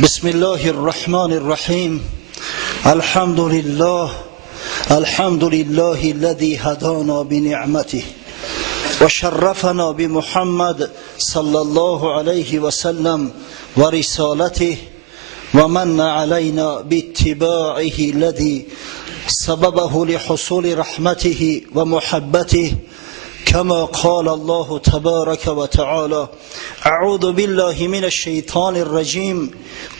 بسم الله الرحمن الرحيم. الحمد لله الذي هدانا بنعمته وشرفنا بمحمد صلى الله عليه وسلم ورسالته ومن علينا باتباعه الذي سببه لحصول رحمته ومحبته كما قال الله تبارك وتعالى: أعوذ بالله من الشيطان الرجيم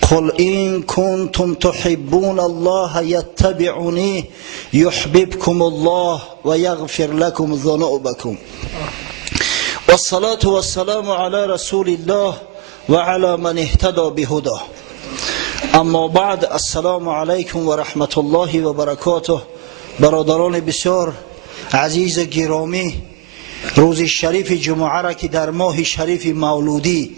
قل إن كنتم تحبون الله يتبعني يحببكم الله ويغفر لكم ذنوبكم. والصلاة والسلام على رسول الله وعلى من اهتدى بهداه. اما بعد، السلام علیکم و رحمت الله و برکاته. برادران بسیار عزیز گرامی، روز شریف جمعه را که در ماه شریف مولودی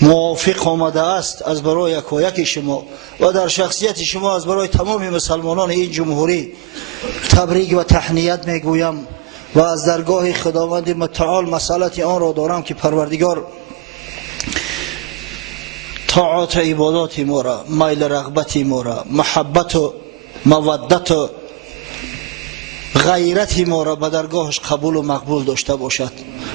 موافق آمده است، از برای یکایک شما و در شخصیت شما از برای تمام مسلمانان این جمهوری تبریک و تهنیت میگویم و از درگاه خداوند متعال مسئلت آن را دارم که پروردگار طاعات و عبادات ما را، میل رغبت ما را، محبت و مودت و غیرت ما را به درگاهش قبول و مقبول داشته باشد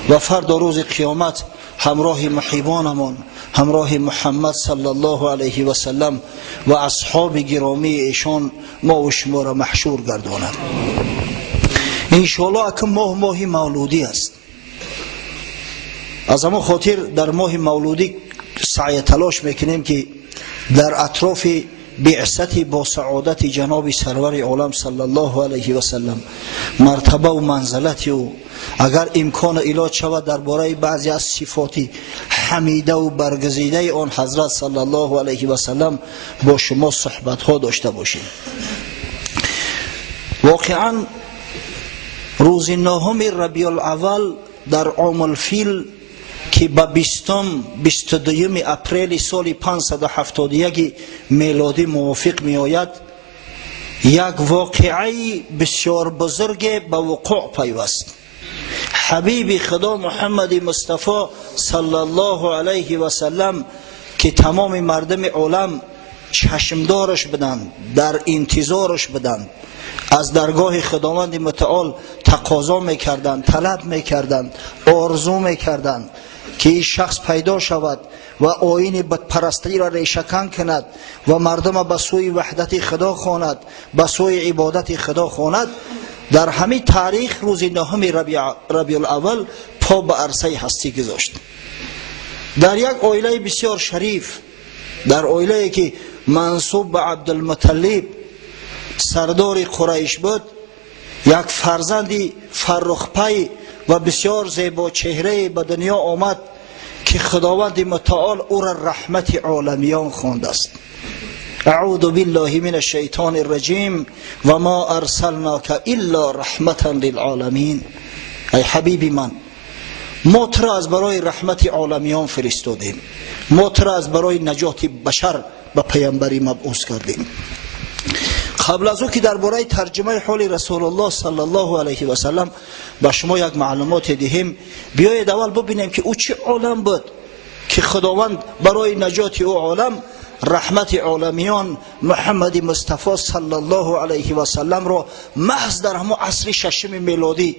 و فردا روز قیامت همراه محبانمان، همراه محمد صلی الله علیه و سلم و اصحاب گرامی ایشان ما و شما را محشور گرداند. انشاءالله اکم ماه مولودی است. از اما خاطر در ماه مولودی سعی تلاش میکنیم که در اطراف بعثت با سعادت جناب سرور عالم صلی الله علیه و سلم مرتبه و منزلت و اگر امکان علاج شود درباره بعضی از صفات حمیده و برگزیده آن حضرت صلی الله علیه و سلم با شما صحبت ها داشته باشیم. واقعا روز نهم ربیع الاول در عام الفیل که به 22 اپریل سال 571 میلادی موافق می آید، یک واقعه بسیار بزرگ به وقوع پیوست. حبیب خدا محمد مصطفی صلی الله علیه و سلم که تمام مردم عالم چشمدارش بدند، در انتظارش بدند، از درگاه خداوند متعال تقاضا میکردند، طلب میکردند، آرزو میکردند که این شخص پیدا شود و آیین بتپرستی را ریشه‌کن کند و مردم به سوی وحدت خدا خواند، به سوی عبادت خدا خواند. در همین تاریخ روز نهم ربیع الاول پا به عرصه هستی گذاشت. در یک عائله بسیار شریف، در عائله که منسوب به عبدالمطلب سردار قریش بود، یک فرزندی فرخ‌پی و بسیار زیبا چهره به دنیا آمد که خداوند متعال او را رحمت عالمیان خوانده است. اعوذ بالله من الشیطان الرجیم و ما ارسلناک الا رحمتا للعالمین. ای حبیبی من، ما تو را از برای رحمت عالمیان فرستادیم، ما تو را از برای نجات بشر به پیامبری مبعوث کردیم. قبل از او که درباره ترجمه حال رسول الله صلی الله علیه و سلم به شما یک معلومات دهیم، بیایید اول ببینیم که او چه عالم بود که خداوند برای نجات او عالم رحمت عالمیان محمد مصطفی صلی الله علیه و سلم را محض در همون عصر ششم میلادی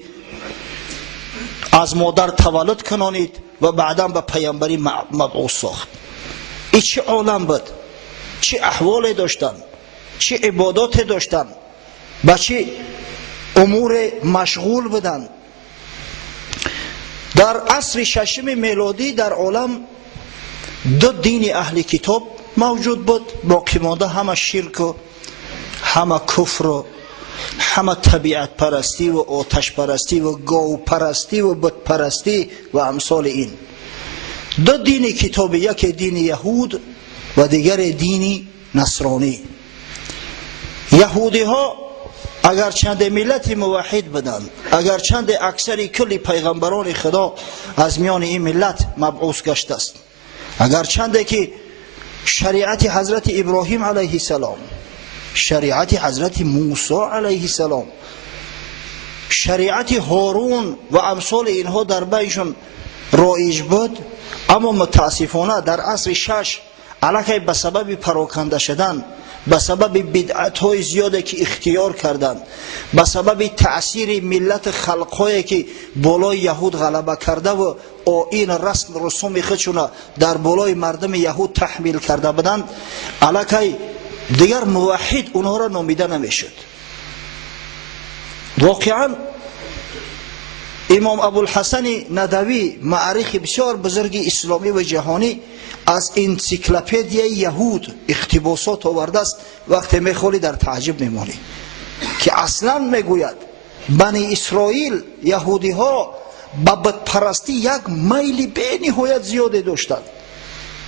از مادر تولد کنانید و بعدا به پیامبری مبعوث ساخت. این چه عالم بود، چه احوال داشتند، چه عبادات داشتن، با چه امور مشغول بودن. در عصر ششم میلادی در عالم دو دین اهل کتاب موجود بود، باقی مانده همه شرک و همه کفر و همه طبیعت پرستی و آتش پرستی و گاو پرستی و بت پرستی و امثال این. دو دین کتاب، یک دین یهود و دیگر دین نصرانی. یهودی ها اگر چند ملت موحد بدند، اگر چند اکثر کل پیغمبران خدا از میان این ملت مبعوث گشته است، اگر چند که شریعت حضرت ابراهیم علیه السلام، شریعت حضرت موسی علیه السلام، شریعت هارون و امثال اینها در بینشون رایج بود، اما متاسفانه در عصر شش الکی به سبب پراکنده شدن، به سبب بدعت های زیاده که اختیار کردند، به سبب تأثیر ملت خلقهایی که بالای یهود غلبه کرده و این رسم رسوم خودشون در بالای مردم یهود تحمیل کرده بودند، الکی دیگر موحد اونها را نامیده نمیشد. واقعا امام ابوالحسن ندوی معرخ بسیار بزرگ اسلامی و جهانی از انسیکلوپدیای یهود اقتباسات آورده است. وقتی میخوری در تعجب میمانی که اصلا میگوید بنی اسرائیل یهودی ها به بتپرستی یک میل به نهایت زیاده داشتند،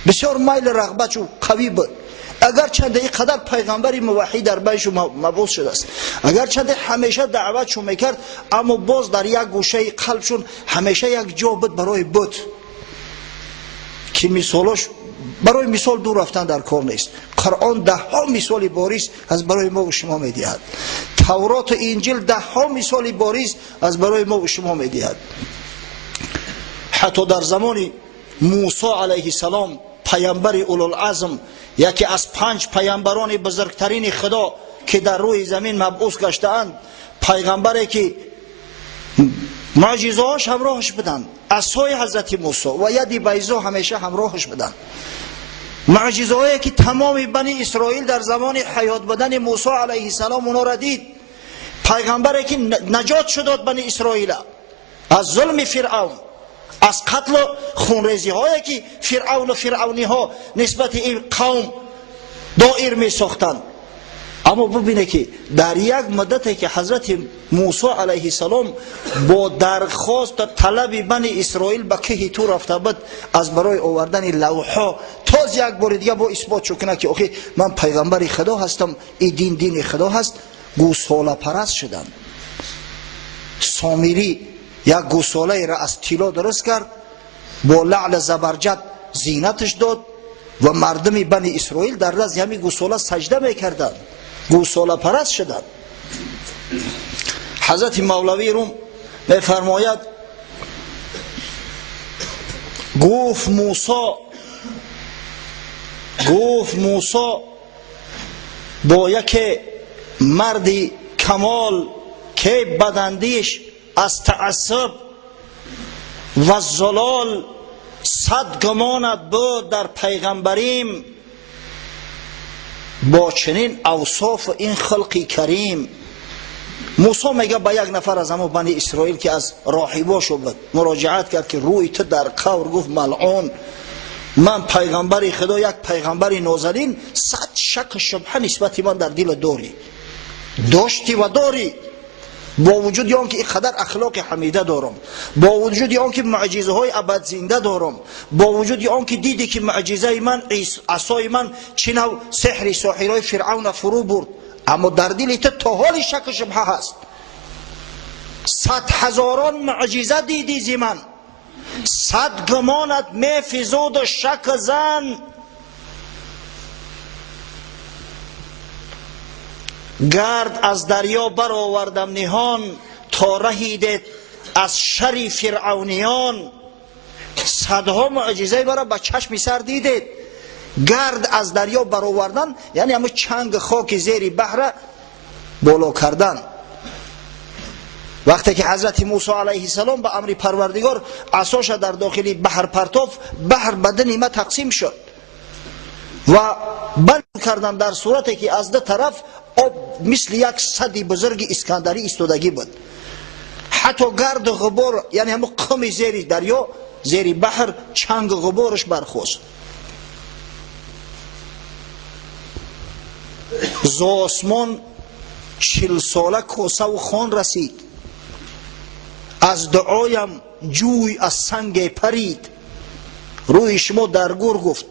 بسیار میل رغبت و قوی بود. اگر چند قدر پیغمبری موحد در بینشون مبعوث شده است، اگر چند همیشه دعوتشون میکرد، اما باز در یک گوشه قلبشون همیشه یک جا بود برای بت که مثالش برای مثال دور رفتن در کار نیست. قرآن ده ها مثال باریز از برای ما و شما میدهد، تورات و انجیل ده ها مثال باریز از برای ما و شما میدهد. حتی در زمان موسی علیه السلام پیامبر اولوالعزم، یکی از 5 پیامبران بزرگترین خدا که در روی زمین مبعوث گشته‌اند، پیغمبری که معجزه‌اش همراهش بودند، عصای حضرت موسی و ید بیضا همیشه همراهش بودند، معجزه‌ای که تمام بنی اسرائیل در زمان حیات بودن موسی علیه السلام اونا را دید، پیغمبری که نجات شد بنی اسرائیل از ظلم فرعون، از قتل و خونریزی هایی که فرعون و فرعونی ها نسبت این قوم دایر می ساختند. اما ببینه که در یک مدتی که حضرت موسی علیه السلام با درخواست و طلب بنی اسرائیل به کوه طور رفته بود از برای آوردن لوح‌ها، تاز یک بار دیگه با اثبات شو کنه که آخه من پیغمبر خدا هستم، این دین دین خدا هست، گوساله پرست شدند. سامری یک گوساله را از طلا درست کرد، با لعل زبرجد زینتش داد و مردم بنی اسرائیل در رز همین گوساله سجده میکردند، گوساله پرست شدند. حضرت مولوی روم میفرماید گفت موسی با یک مردی کمال که بدندیش از تعصب و زلال 100 گمانت بود در پیغمبریم، با چنین اوصاف این خلقی کریم. موسی میگه با یک نفر از همه بنی اسرائیل که از راهباشو بود مراجعت کرد که روی تو در قبر، گفت ملعون، من پیغمبر خدا، یک پیغمبر نازنین، 100 شک شبهه نسبت من در دل داشتی و داری، با وجود آنکه اینقدر اخلاق حمیده دارم، با وجود آنکه معجزه های ابد زنده دارم، با وجود آنکه دیدی که معجزه من عصای من چه نوع سحر ساحرای فرعون فرو برد، اما در دل تو حال شک شبهه هست. 100,000 معجزه دیدی زی من، 100 گمانت میفزود شک زن. گرد از دریا برآوردم نهان، تا رهیدت از شر فرعونیان. 100ها معجزه برای به چشم سر دیدید. گرد از دریا برآوردن یعنی همه چنگ خاک زیر بحر بالا کردن. وقتی که حضرت موسی علیه السلام به امر پروردگار عصاش در داخل بحر پرتاف، بحر بدن نیمه تقسیم شد و بند کردن در صورتی که از دو طرف آب مثل یک سد بزرگ اسکندری ایستادگی بود. حتی گرد و غبار یعنی همه قم زیر دریا، زیر بحر چنگ و غبارش برخواست. ز آسمان 40 ساله کوسه و خوان رسید، از دعایم جوی از سنگ پرید. روی شما در گور گفت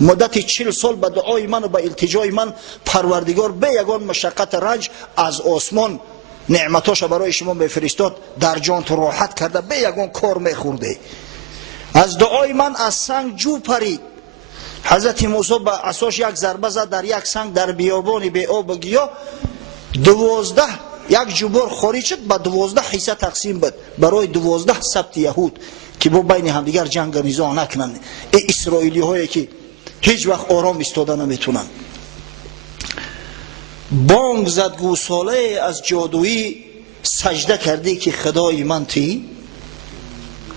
مدت 40 سال به دعای من و به التجای من پروردگار به یگان مشقت رنج از آسمان نعمتاش برای شما میفرستاد، در جان تو راحت کرده، به یگان کار میخورده. از دعای من از سنگ جو پرید. حضرت موسی با عصاش یک ضربه زد در یک سنگ در بیابان بی آب و گیاه، 12 یک جبر خارج شد، با 12 حصه تقسیم بود برای 12 سبط یهود که با بین همدیگر جنگ و نزاع نکنند. این اسرائیلی هایی که هیچ وقت آرام ایستاده نمیتونن. بانگ زد گوساله از جادویی، سجده کردی که خدای من تی.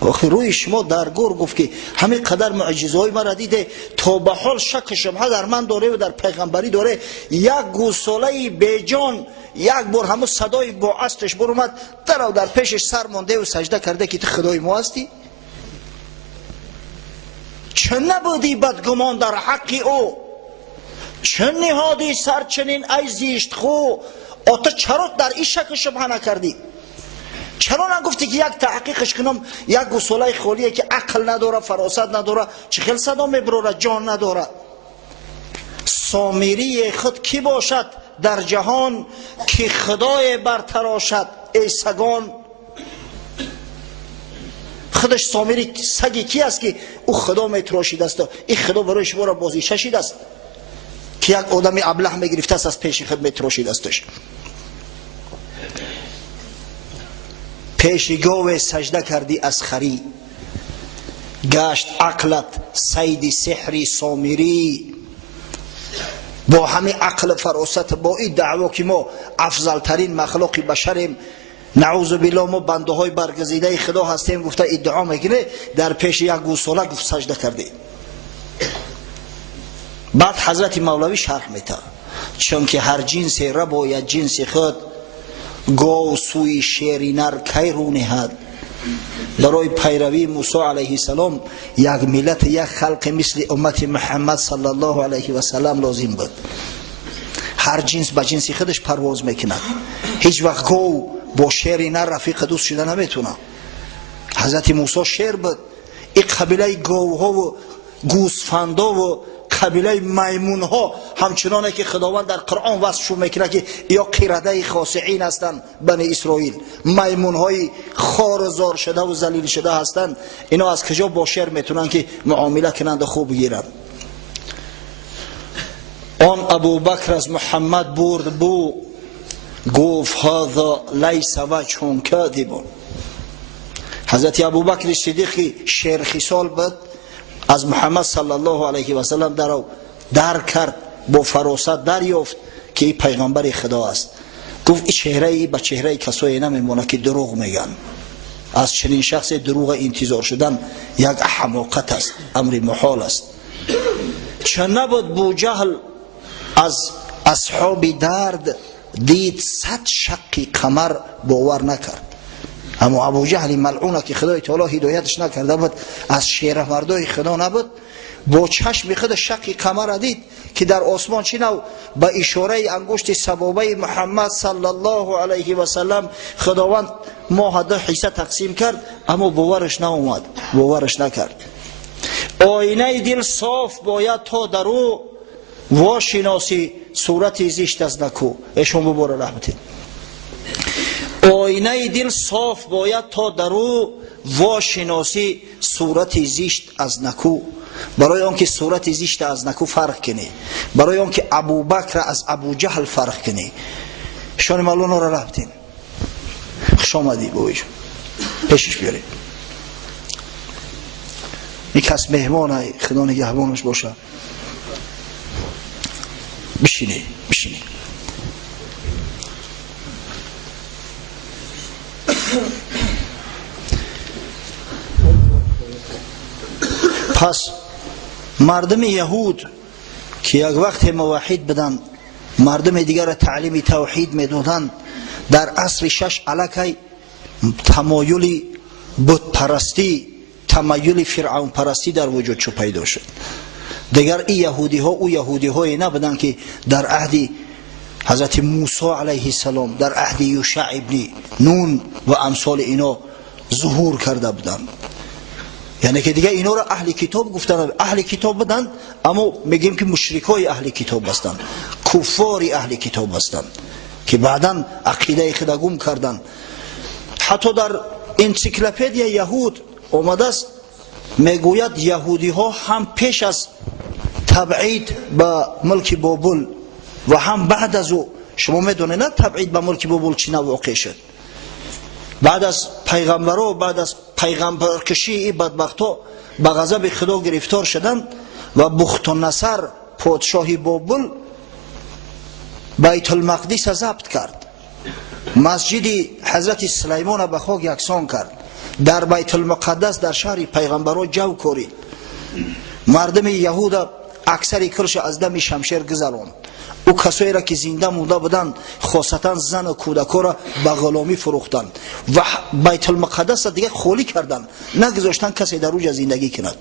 آخه روی شما درگور گفت که همین قدر معجزه‌های مرا دیده، تا به حال شک شبهه در من داره و در پیغمبری داره. یک گوساله بیجان یک بار همون صدای با استش بر اومد در پیشش سر مانده و سجده کرده که تو خدای ما هستی. چه نبودی بدگمان در حق او، چه نهادی سر چنین ای زیشت خو. آتا چرا در این شک شبهه نکردی؟ چرا نگفتی که یک تحقیقش کنم؟ یک گوساله خالیه که عقل نداره، فراست نداره، چه خیل صدا میبره، جان نداره. سامری خود کی باشد در جهان، که خدای برتراشد ای سگان. خودش سامری سگی کی است که او خدا میتراشیده است؟ این خدا برای شما را بازی ششیده است که یک آدمی ابله میگرفته است از پیش خود میتراشیده استش. پیش گاو سجده کردی از خری، گشت عقلت صید سحری سامری. با همین عقل فراست، با این دعوا که ما افضل ترین مخلوق بشریم، نعوذ بالله ما بنده های برگزیده خدا هستیم، گفته ادعا میکنه در پیش یک گوساله گفت سجده کردی. بعد حضرت مولوی شرح میده چون که هر جنس را باید جنس خود، گاو سوی شیری نر کی رو نهد. برای پیروی موسی علیه السلام یک ملت، یک خلق مثل امت محمد صلی الله علیه و سلم لازم بود. هر جنس به جنس خودش پرواز میکنه. هیچ وقت گاو با شیری نر رفیق دوست شده نمیتونه. حضرت موسی شیر بود. این قبیله گاوها و گوسفندا و قبیله میمون ها همچنانه که خداوند در قرآن وصفشون میکنه که یا قرده خاصعین هستند بنی اسرائیل، میمون های خارزار شده و ذلیل شده هستند. اینا از کجا با شیر میتونن که معامله کنند و خوب بگیرن؟ آن ابو بکر از محمد برد بو، گفت هذا لیس وجه کاذب. حضرت ابو بکر صدیق شیر خصال بود، از محمد صلی الله علیه و سلم در کرد، با فراست دریافت که این پیغمبر خدا است. گفت این چهره ای به چهره کسایی نمیمونه که دروغ میگن. از چنین شخص دروغ انتظار شدن یک حماقت است، امر محال است. چه نبود بوجهل از اصحاب درد، دید 100 شقی قمر باور نکرد. اما ابو جهل ملعونه که خدای تعالی هدایتش نکرده بود، از شیر مردای خدا نبود، با چشم خود شقی قمر دید که در آسمان چی نو با اشاره انگشت سبابه محمد صلی الله علیه و سلم خداوند ماه 2 حصه تقسیم کرد، اما باورش ناومد، باورش نکرد. آینه دل صاف باید تا درو، واشناسی صورت زشت از نکو. ایشون بباره رحمتین. آینه دل صاف باید تا درو، واشناسی صورت زشت از نکو. برای آنکه صورت زشت از نکو فرق کنی، برای آنکه ابو بکر از ابو جهل فرق کنی. شان مولانا را رفتین خوش آمدی بویش پیشش بیاری. یک کس مهمان خدا نگهبانش باشه. بشینی بشینی. پس مردم یهود که یک وقت موحد بدن، مردم دیگر را تعلیم توحید میدادند، در عصر 6 الکی تمایل بت پرستی، تمایل فرعون پرستی در وجود چو پیدا شد. دیگر این یهودی ها او یهودی های نبودند که در عهد حضرت موسی علیه السلام، در عهد یوشع ابن نون و امثال اینا ظهور کرده بودند. یعنی که دیگه اینا را اهل کتاب گفتن، اهل کتاب بودند، اما میگیم که مشرکای اهل کتاب هستند، کفار اهل کتاب هستند که بعداً عقیده خود گم کردند. حتی در انسیکلوپدیا یهود آمده است میگوید یهودی ها هم پیش از تبعید به ملک بابل و هم بعد از او، شما میدونید نه تبعید به ملک بابل چی واقع شد؟ بعد از پیغمبرها، بعد از پیغمبرکشی این بدبختا به غضب خدا گرفتار شدند و بختالنصر پادشاه بابل بیت المقدس ضبط کرد، مسجد حضرت سلیمان به خاک یکسان کرد، در بیت المقدس در شهر پیغمبران جو کورید، مردم یهود اکثر کلش از دم شمشیر گذراند. او کسایی را که زنده مونده بودند خاصتا زن و کودکان را به غلامی فروختند و بیت المقدس را دیگه خالی کردند، نگذاشتن کسی در اوج زندگی کند.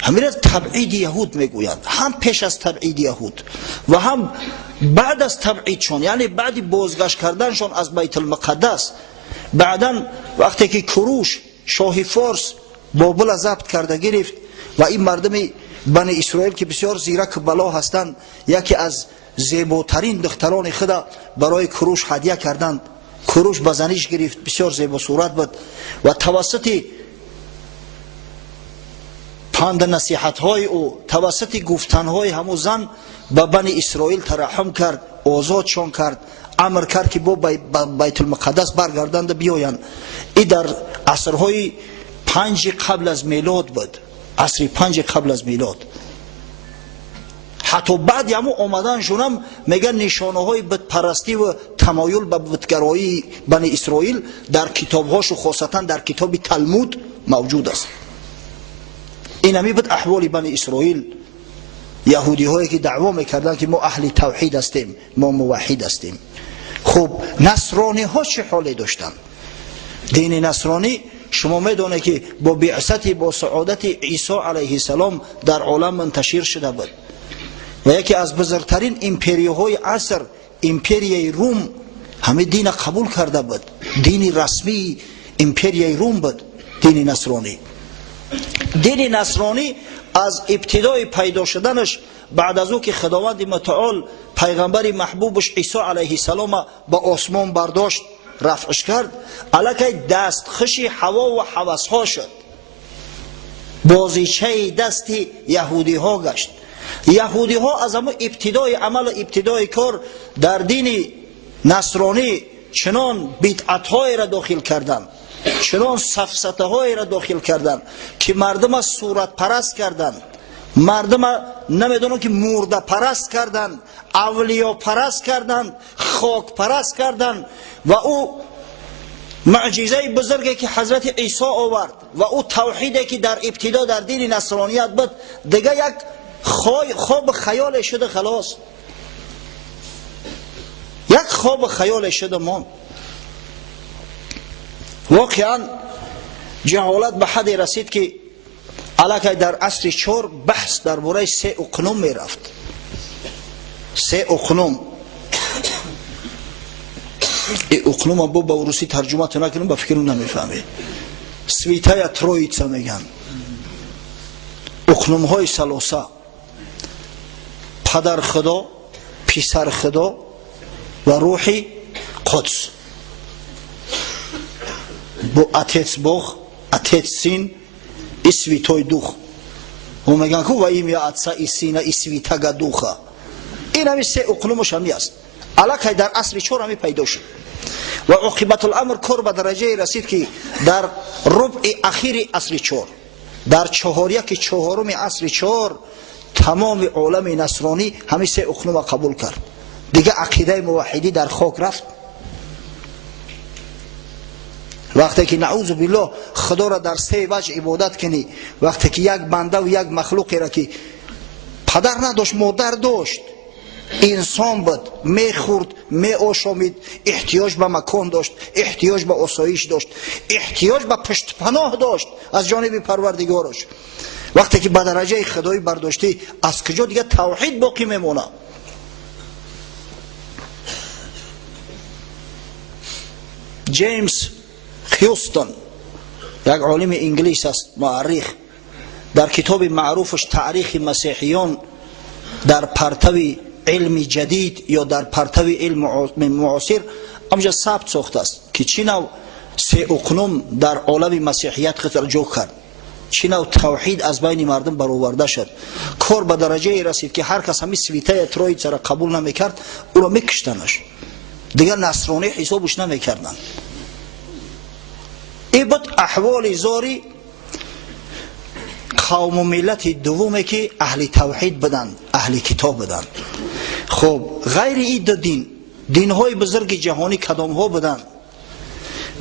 همین را تبعید یهود میگویند، هم پیش از تبعید یهود و هم بعد از تبعیدشون، یعنی بعد بازگشت کردنشون از بیت المقدس. بعدا وقتی که کوروش شاه فارس بابل ضبط کرده گرفت و این مردم بنی اسرائیل که بسیار زیرک بلا هستند، یکی از زیباترین دختران خود برای کوروش هدیه کردند. کوروش به زنیش گرفت، بسیار زیبا صورت بود و توسط پند نصیحت های او، توسط گفتن های همو زن به بنی اسرائیل ترحم کرد، آزادشان کرد، امر کرد که با بیت المقدس برگردند بیایند. این در عصرهای 5 قبل از میلاد بود، عصر 5 قبل از میلاد. حتی بعد همو آمدن شونم میگن نشانه های بتپرستی و تمایل به بتگرایی بنی اسرائیل در کتاب هاش و خاصتا در کتاب تلمود موجود است. این همی بود احوال بنی اسرائیل، یهودی هایی که دعوا میکردن که ما اهل توحید هستیم، ما موحد هستیم. خب نصرانی ها چه حالی داشتن؟ دین نصرانی شما میدونه که با بعثت، با سعادت عیسی علیه السلام در عالم منتشر شده بود و یکی از بزرگترین امپریاهای عصر، امپریای روم، همه دین قبول کرده بود. دین رسمی امپریای روم بود دین نصرانی. دین نصرانی از ابتدای پیدا شدنش، بعد از او که خداوند متعال پیغمبر محبوبش عیسی علیه السلام به آسمان برداشت، رفعش کرد، الکی دستخوش هوا و هوس ها شد، بازیچه دست یهودی ها گشت. یهودی ها از همون ابتدای عمل و ابتدای کار در دین نصرانی چنان بدعت های را داخل کردند، چنان سفسطه های را داخل کردند که مردم صورت پرست کردند، مردم نمیدونم که مرده پرست کردند، اولیا پرست کردند، خاک پرست کردند. و او معجزه بزرگی که حضرت عیسی آورد و او توحیدی که در ابتدا در دین نصرانیت بود، دیگه یک خواب خیال شده، خلاص یک خواب خیال شده. ما واقعا جهالت به حدی رسید که الکی در عصر 4 بحث درباره 3 اقنوم می رفت. 3 اقنوم، این اقنوم هم با روسی ترجمه تو نکنم، با فکرم نمیفهمه. سویتای ترویتسا میگن، اقنوم های ثلاثه، پدر خدا، پسر خدا و روح قدس. با اتیت بوخ، اتیت سین، اسویتای دوخ. و میگن که و ایم یا اتسا ایسینا اسویتاگا دوخا. این همی 3 اقنومش همی است. الکی در اصل 4 همی پیدا شد و عاقبت الامر کار به درجه رسید که در ربع اخیر اصل 4، در 4/4 اصل 4 تمام عالم نصرانی همی 3 اقنوم قبول کرد. دیگه عقیده موحدی در خاک رفت. وقتی که نعوذ بالله خدا را در 3 وجه عبادت کنی، وقتی که یک بنده و یک مخلوقی را که پدر نداشت، مادر داشت، انسان بود، میخورد، میآشامید، احتیاج به مکان داشت، احتیاج به آسایش داشت، احتیاج به پشت پناه داشت از جانب پروردگارش، وقتی که به درجه خدایی برداشتی، از کجا دیگه توحید باقی میمونه؟ جیمز هیوستون یک عالم انگلیس است، مورخ، در کتاب معروفش تاریخ مسیحیان در پرتو علم جدید یا در پرتو علم معاصر امجا ثبت ساخته است که چی نوع 3 اقنوم در عالم مسیحیت خطر جو کرد، چی نوع توحید از بین مردم برآورده شد. کار به درجه رسید که هر کس همی سویته ترویت را قبول نمیکرد، او را میکشتنش، دیگر نصرانی حسابش نمیکردن. این بود احوال زاری قوم و ملت دومه که اهل توحید بدن، اهل کتاب بدن. خب غیر این دو دین های بزرگ جهانی کدام ها بدن؟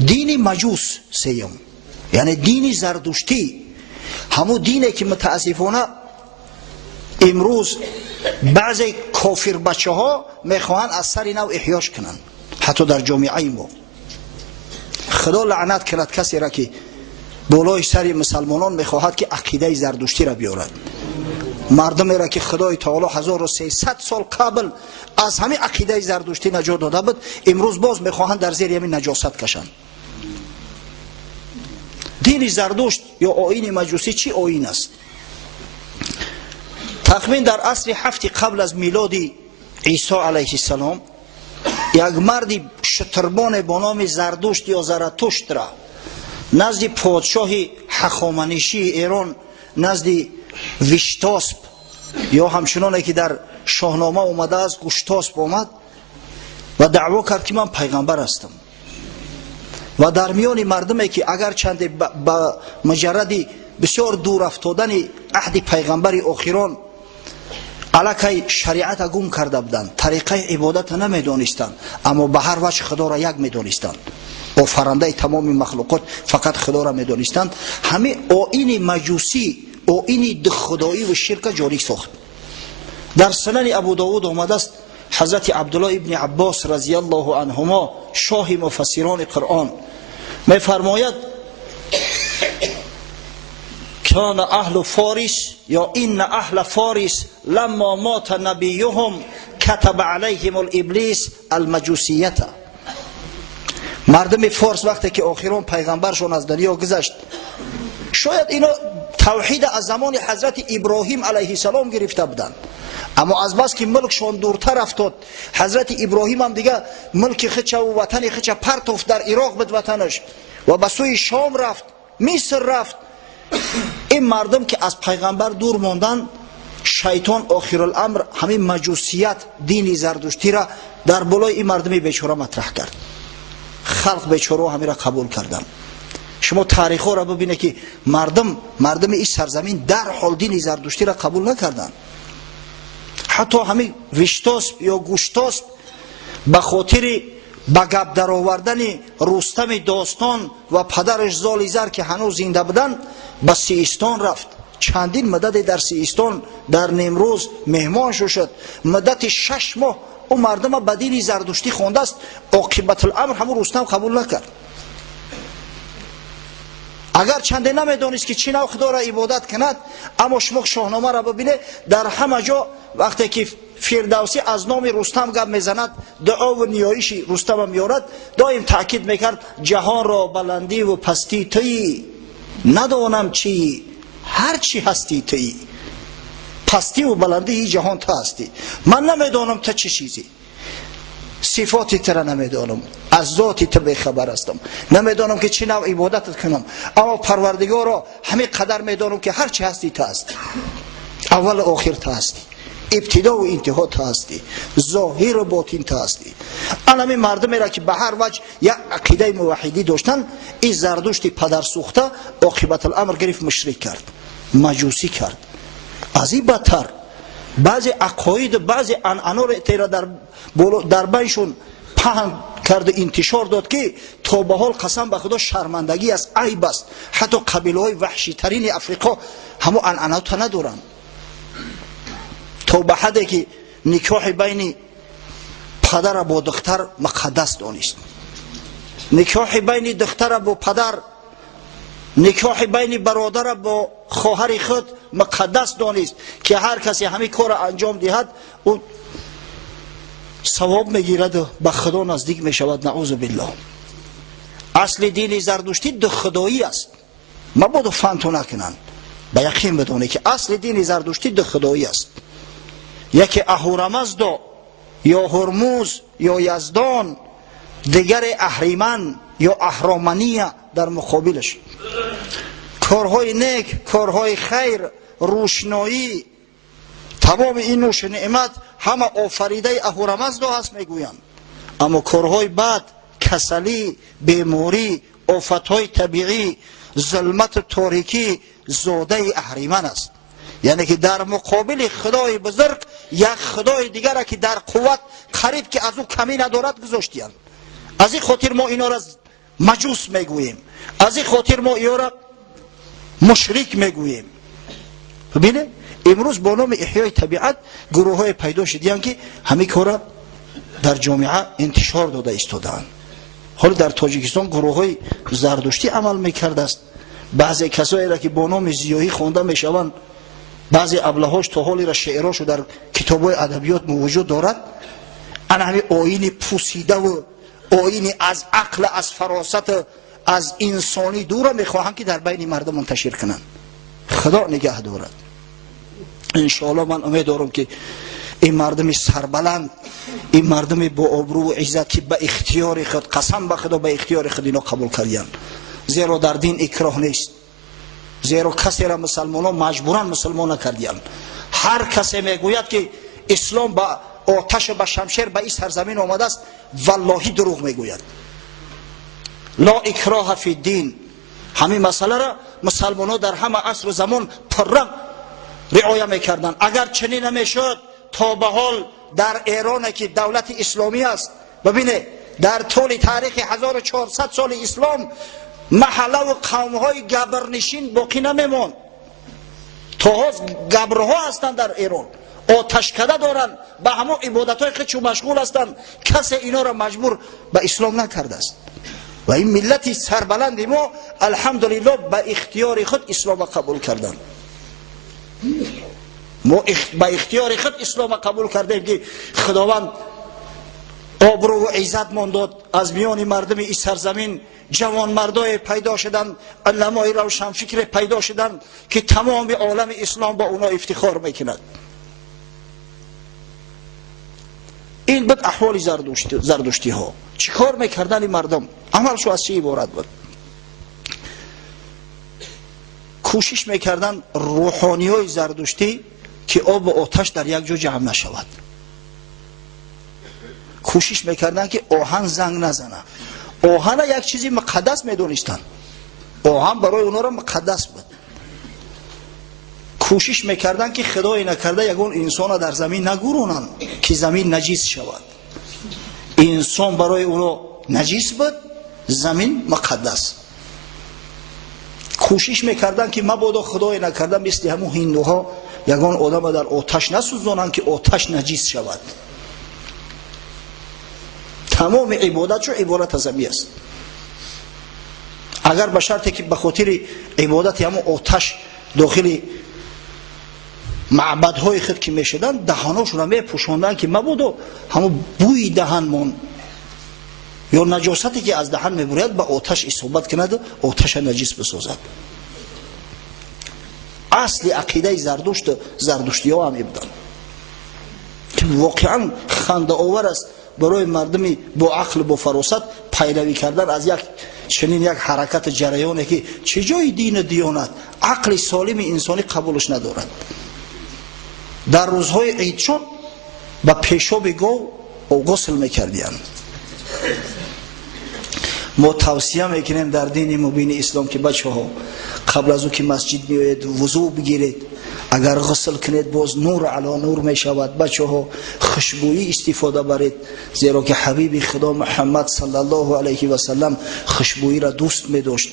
دین مجوس سیم، یعنی دین زردشتی، همون دینه که متاسفانه امروز بعضی کافر بچه ها میخواهند از سر نو احیاش کنن، حتی در جامعه ما. خدا لعنت کند کسی را که بالای سر مسلمانان میخواهد که عقیده زردشتی را بیارد. مردمی را که خدای تعالی 1300 سال قبل از همین عقیده زردشتی نجات داده بود، امروز باز میخواهند در زیر همین نجاست کشند. دین زردشت یا آیین مجوسی چی آیین است؟ تقریبا در عصر 7 قبل از میلاد عیسی علیه السلام یک مردی شتربان با نام زردشت یا زرتشت را نزد پادشاه هخامنشی ایران، نزد ویشتاسپ یا همچنانه که در شاهنامه اومده است گوشتاسپ آمد و دعوا کرد که من پیغمبر هستم. و در میان مردمی که اگر چند با مجرد بسیار دور افتادن عهد پیغمبر آخران علاقه شریعت گم کرده بودند، طریقه عبادت نمیدانستند، اما به هر وجه خدا را یک میدانستند، آفرنده تمام مخلوقات فقط خدا را میدانستند. همه آیین مجوسی، آیین خدایی و شرک جاری ساخت. در سنن ابو داود آمده است حضرت عبدالله ابن عباس رضی الله عنهما شاه مفسران قرآن میفرماید کان اهل فارس یا این اهل فارس لما مات نبیهم کتب علیهم الابلیس المجوسیت. مردم فارس وقتی که آخران پیغمبرشون از دنیا گذشت، شاید اینا توحید از زمان حضرت ابراهیم علیه السلام گرفته بودند، اما از بس که ملکشون دورتر افتاد، حضرت ابراهیم هم دیگه ملک خچه و وطن خچه پرتفت، در عراق بود وطنش و به سوی شام رفت، مصر رفت. این مردم که از پیغمبر دور ماندن، شیطان آخر الامر همین مجوسیت دین زردشتی را در بالای این مردم بیچاره مطرح کرد. خلق بیچاره همین را قبول کردن. شما تاریخ ها را ببینه که مردم این سرزمین در حال دین زردشتی را قبول نکردن. حتی همین ویشتاسپ یا گوشتاسپ به خاطر به گپ در آوردن رستم داستان و پدرش زالیزر که هنوز زنده بودن به سیستان رفت. چندین مدت در سیستان در نیمروز مهمانش شد. مدت 6 ماه او مردم به دین زردشتی خوانده است. عاقبت الامر همون رستم قبول نکرد. اگر چنده نمیدانست که چی نوع خدا را عبادت کند، اما شما شاهنامه را ببینه، در همه جا وقتی که فردوسی از نام رستم گپ میزند، دعا و نیایش رستم هم میارد، دائم تاکید میکرد جهان را بلندی و پستی تویی، ندانم چی، هر چی هستی تویی، پستی و بلندی این جهان تو هستی، من نمیدانم تو چه چیزی، صفاتی تر نمیدانم، از ذاتی تو بخبر هستم، نمیدانم که چی نوع عبادت کنم، اما پروردگارا همه قدر میدانم که هر چی هستی تو هستی، اول و آخر تو هستی، ابتدا و انتها تو هستی، ظاهر و باطن تو هستی. الان مردمی را که به هر وجه یک عقیده موحدی داشتن، این زردشت پدر سوخته عاقبت الامر گرفت مشرک کرد، مجوسی کرد. از این بدتر بعضی عقاید، بعضی عنعنه را در بینشون پهن کرد، انتشار داد که تا به حال قسم به خدا شرمندگی است، عیب است. حتی قبیله های وحشی ترین افریقا همو عنعنه تا ندارن. تا به حدی که نکاح بین پدر با دختر مقدس دانست، نکاح بین دختر با پدر، نکاح بین برادر با خواهر خود مقدس دانست که هر کسی همین کار انجام دهد او ثواب میگیرد و به خدا نزدیک میشود. نعوذ بالله. اصل دین زردشتی دو خدایی است. مبادا فهمتو نکنن، به یقین بدونه که اصل دین زردشتی دو خدایی است. یکی اهورامزدا یا هرموز یا یزدان، دیگر اهریمن یا اهرامنیه در مقابلش. کارهای نیک، کارهای خیر، روشنایی، تمام این نوش نعمت همه آفریده اهورامزدا هست میگویند. اما کارهای بد، کسلی، بیماری، آفتهای طبیعی، ظلمت تاریکی، زاده اهریمن است. یعنی که در مقابل خدای بزرگ یک خدای دیگر که در قوت قریب که از او کمی ندارد گذاشتیان. از این خاطر ما اینا را مجوس میگوییم، از این خاطر ما اینا را مشرک میگوییم. ببینه امروز با نام احیای طبیعت گروه های پیدا شدیان که همه کارا در جامعه انتشار داده ایستادند. حالا در تاجیکستان گروه های زردشتی عمل میکرده است. بعضی کسایی را که با نام زیاهی خوانده میشوند، بعضی ابلهاش تا حالی را شعراشو در کتاب‌های ادبیات موجود دارد. انا همین آیین پوسیده و آیین از عقل، از فراست، از انسانی دور میخواهند که در بین مردم منتشر کنند. خدا نگه دارد. انشاءالله من امید دارم که این مردم سربلند، این مردم با آبرو و عزت که به اختیار خود، قسم به خدا به اختیار خود اینا قبول کردند، زیرا در دین اکراه نیست، زیرا کسی را مسلمانان مجبورن مسلمان نکردند. هر کسی میگوید که اسلام با آتش و با شمشیر به این سرزمین آمده است، والله دروغ میگوید. لا اکراه فی الدین. همین مسئله را مسلمانان در همه عصر و زمان پررنگ رعایت میکردند. اگر چنین نمیشد تا به حال در ایران که دولت اسلامی است، ببینه در طول تاریخ 1400 سال اسلام محله و قوم‌های گبرنشین باقی نمیموند. تا گبرها هستند در ایران، آتشکده دارند، به همه عبادت‌های خودشون مشغول هستند. کسی اینا را مجبور به اسلام نکرده است. و این ملت سربلند ما الحمدلله به اختیار خود اسلام قبول کردند. ما به اختیار خود اسلام قبول کردیم که خداوند آبرو و عزت مان داد. از میان مردم این سرزمین جوان مردای پیدا شدند، علمای روشنفکر پیدا شدند که تمام عالم اسلام با اونا افتخار میکند. این بود احوال زردشتی ها. چی کار میکردن این مردم؟ عملشو از چی عبارت بود؟ کوشش میکردن روحانی های زردشتی که آب و آتش در یک جا جمع نشود. کوشش میکردن که آهن زنگ نزنه. آهن یک چیزی مقدس میدونستن. آهن برای اونا را مقدس بود. کوشش میکردن که خدای نکرده یگون انسان در زمین نگورونن که زمین نجیس شود. انسان برای اونا نجیس بود، زمین مقدس. کوشش میکردن که مبادا خدای نکرده مثل همون هندوها یگان آدم در آتش نسوزانند که آتش نجیس شود. تمام عبادت عبارت از همی است. اگر به شرطی که به خاطر عبادت همون آتش داخل معبدهای خود که میشدن دهاناشون را میپوشاندن که مبادا همون بوی دهنمون یا نجاستی که از دهن میبرید به آتش اصابت کند، آتش نجیس بسازد. اصل عقیده زردشتی ها همی بودن که واقعا خنده آور است برای مردمی با عقل با فراست پیروی کردن از یک چنین یک حرکت جریانی که چه جای دین دیانت عقل سالم انسانی قبولش ندارد. در روزهای عیدشون با پیشاب گاو غسل میکردند. ما توصیه میکنیم در دین مبین اسلام که بچه ها قبل از او که مسجد میاید وضو بگیرید، اگر غسل کنید باز نور علی نور می شود. بچه ها خوشبویی استفاده برید، زیرا که حبیب خدا محمد صلی الله علیه و سلم خوشبویی را دوست می داشت.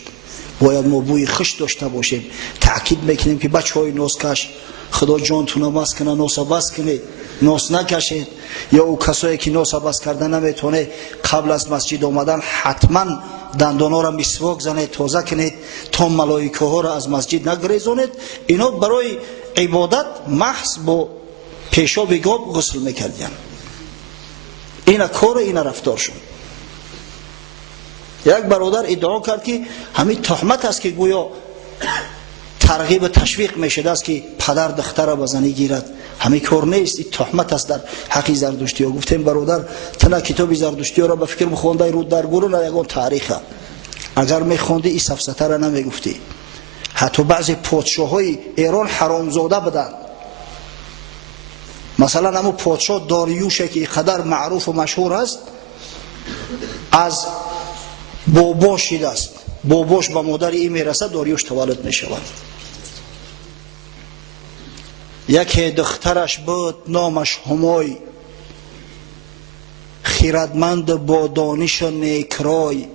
باید ما بوی خوش داشته باشیم. تاکید میکنیم که بچه های نوزکش خدا جانتون بس کنه، نوس بس کنید، نوس نکشید. یا او کسایی که نوس بس کردن نمیتونه قبل از مسجد آمدن حتما دندانا را مسواک زنید، تازه کنید تا ملائکه ها را از مسجد نگریزونید. اینا برای عبادت محض با پیشاب گاو غسل میکردن. اینا کار، اینا رفتارشون. یک برادر ادعا کرد که همین تهمت است که گویا ترغیب تشویق میشده است که پدر دختر را بزنی گیرد. همین کار نیست، این تهمت است در حق زردشتی ها. گفتیم برادر تنها کتاب زردشتی ها را به فکر بخونده رو در گروه یگان تاریخه. اگر میخوندی این سفسطه را نمیگفتی. حتی بعضی پادشاه های ایران حرامزاده بودند. مثلا همون پادشاه داریوش که قدر معروف و مشهور است، از باباش است. باباش به مادر این میرسه، داریوش تولد میشود. یکی دخترش بود نامش همای، خیرتمند با دانش و نیکرای.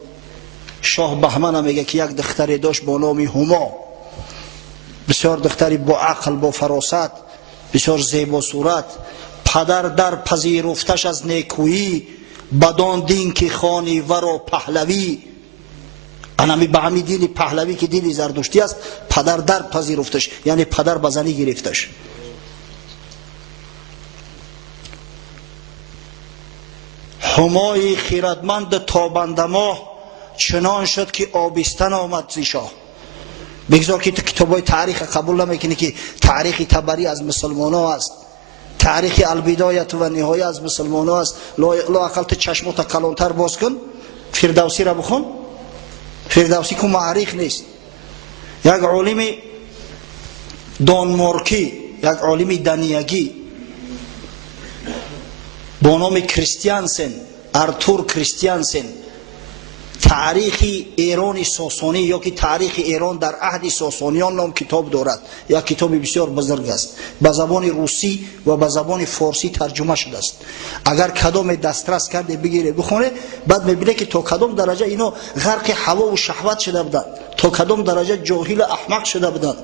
شاه بهمن میگه که یک دختری داشت با نام هما، بسیار دختری با عقل، با فراست، بسیار زیبا صورت. پدر در پذیرفتش از نیکویی، بدان دین که خانی ورا پهلوی. انمی به همین دین پهلوی که دین زردشتی است، پدر در پذیرفتش، یعنی پدر بزنی گرفتش. همای خیرتمند تابنده ماه، چنان شد که آبستن آمد ز شاه. بگذار که کتابای تاریخ قبول نمیکنی که تاریخ تبری از مسلمان ها است، تاریخ البدایه و نهایه از مسلمان ها است. لااقل تو چشمات کلانتر باز کن، فردوسی را بخون. فردوسی که معریخ نیست، یک عالم دانمارکی، یک عالم دنیگی با نام کریستیانسن، ارتور کریستیانسن، تاریخ ایران ساسانی یا که تاریخ ایران در عهد ساسانیان نام کتاب دارد. یک کتاب بسیار بزرگ است، به زبان روسی و به زبان فارسی ترجمه شده است. اگر کدام دسترس کرده بگیره بخونه، بعد میبینه که تا کدام درجه اینا غرق هوا و شهوت شده بودند، تا کدام درجه جاهل احمق شده بودند.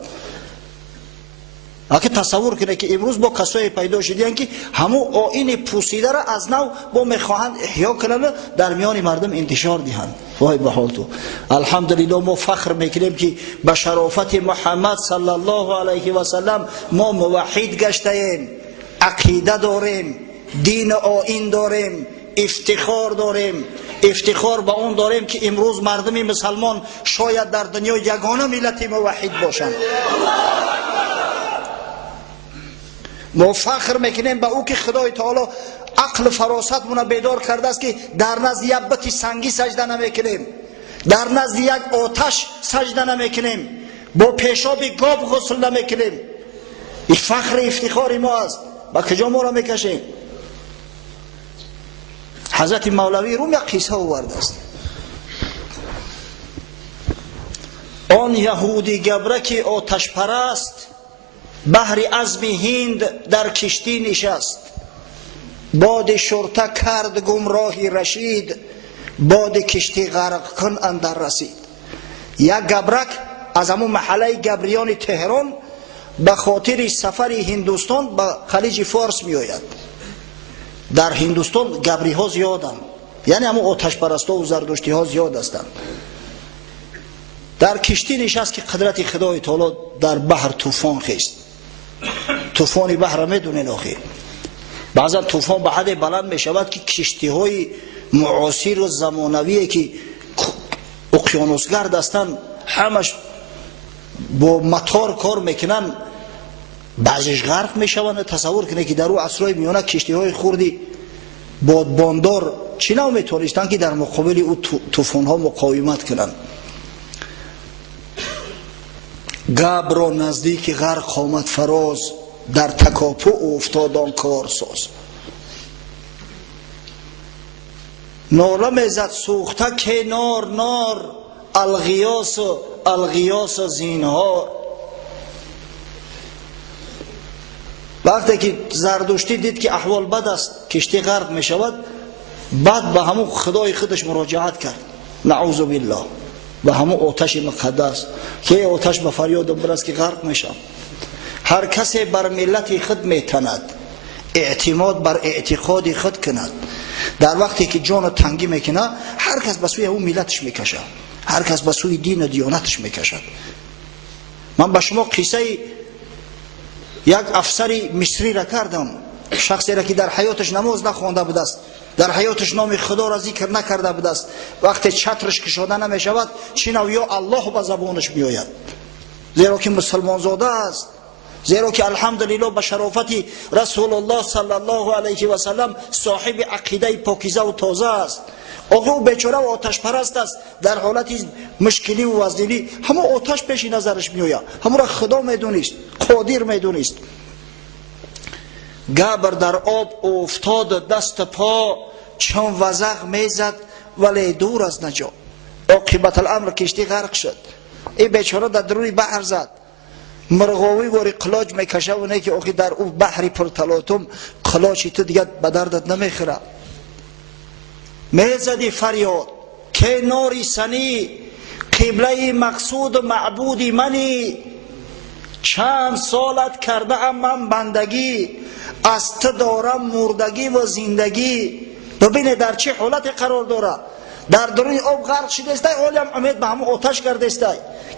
اگه تصور کنه که امروز با کسایی پیدا شدن که همو آیین پوسیده را از نو با میخواهند احیا کنند، در میان مردم انتشار دهند. وای به حال تو. الحمدلله ما فخر میکنیم که به شرافت محمد صلی الله علیه و سلم ما موحد گشته ایم، عقیده داریم، دین آیین داریم، افتخار داریم. افتخار به اون داریم که امروز مردم مسلمان شاید در دنیا یگانه ملت موحد باشند. ما فخر میکنیم به او که خدای تعالی عقل فراست مون بیدار کرده است که در نزد یک بت سنگی سجده نمیکنیم، در نزد یک آتش سجده نمیکنیم، با پیشاب گاو غسل نمیکنیم. این فخر افتخار ما است. با کجا ما را میکشیم؟ حضرت مولوی روم یک قصه آورده است. آن یهودی گبرک آتش پرست، بحر عزم هند در کشتی نشست. باد شرطه کرد گمراهی رشید، باد کشتی غرق کن اندر رسید. یک گبرک از همون محله گبریان تهران به خاطر سفر هندوستان به خلیج فارس می آید. در هندوستان گبری ها زیادند، یعنی همون آتش پرستا و زردشتی ها زیاد هستند. در کشتی نشست که قدرت خدای تعالی در بحر طوفان خیست. طوفان بحر میدونین آخه بعضا طوفان به حد بلند می شود که کشتی های معاصر و زمانویه که اقیانوسگرد هستند همش با موتور کار میکنن، بعضیش غرق می شوند. تصور کنه که در او عصرهای میانه کشتی های خوردی بادباندار چی نو میتونستن که در مقابل او طوفان ها مقاومت کنن. گبر و نزدیک غرق آمد فراز، در تکاپو افتاد آن کارساز. ناله میزد سوخته کنار نار، الغیاس زینهار. وقتی که زردشتی دید که احوال بد است، کشتی غرق می شود، بعد به همون خدای خودش مراجعت کرد، نعوذ بالله، به همون آتش مقدس که آتش به فریادم برست که غرق میشم. هر کسی بر ملت خود میتند، اعتماد بر اعتقاد خود کند. در وقتی که جان تنگی میکنه، هر کس به سوی اون ملتش میکشه، هر کس به سوی دین و دیانتش میکشد. من به شما قصه یک افسر مصری را کردم، شخصی را که در حیاتش نماز نخوانده بود است، در حیاتش نام خدا را ذکر نکرده بود است. وقتی چترش کشاده نمی شود، چینو یا الله به زبانش می آید، زیرا که مسلمان زاده است، زیرا که الحمدلله به شرافت رسول الله صلی الله علیه و سلم صاحب عقیده پاکیزه و تازه است. آقا بیچاره و آتش پرست است، در حالت مشکلی و وزنی همه آتش پیش نظرش می آید، همه را خدا میدونست، قادر میدونست. گبر در آب افتاد دست پا، چون وزغ میزد ولی دور از نجا. عاقبت الامر کشتی غرق شد. این بیچاره در درون بحر زد، مرغاوی وری قلاج میکشه و نه که اوکی در او بحری پر تلاطم قلاجی تو دیگه به دردت نمیخوره. میزدی فریاد که نوری سنی قبله مقصود و معبودی منی، چند سالت کرده ام من بندگی، از تو دارم مردگی و زندگی. ببینه در چه حالت قرار داره، در درون آب غرق شده است، اولی هم امید به همون آتش کرده است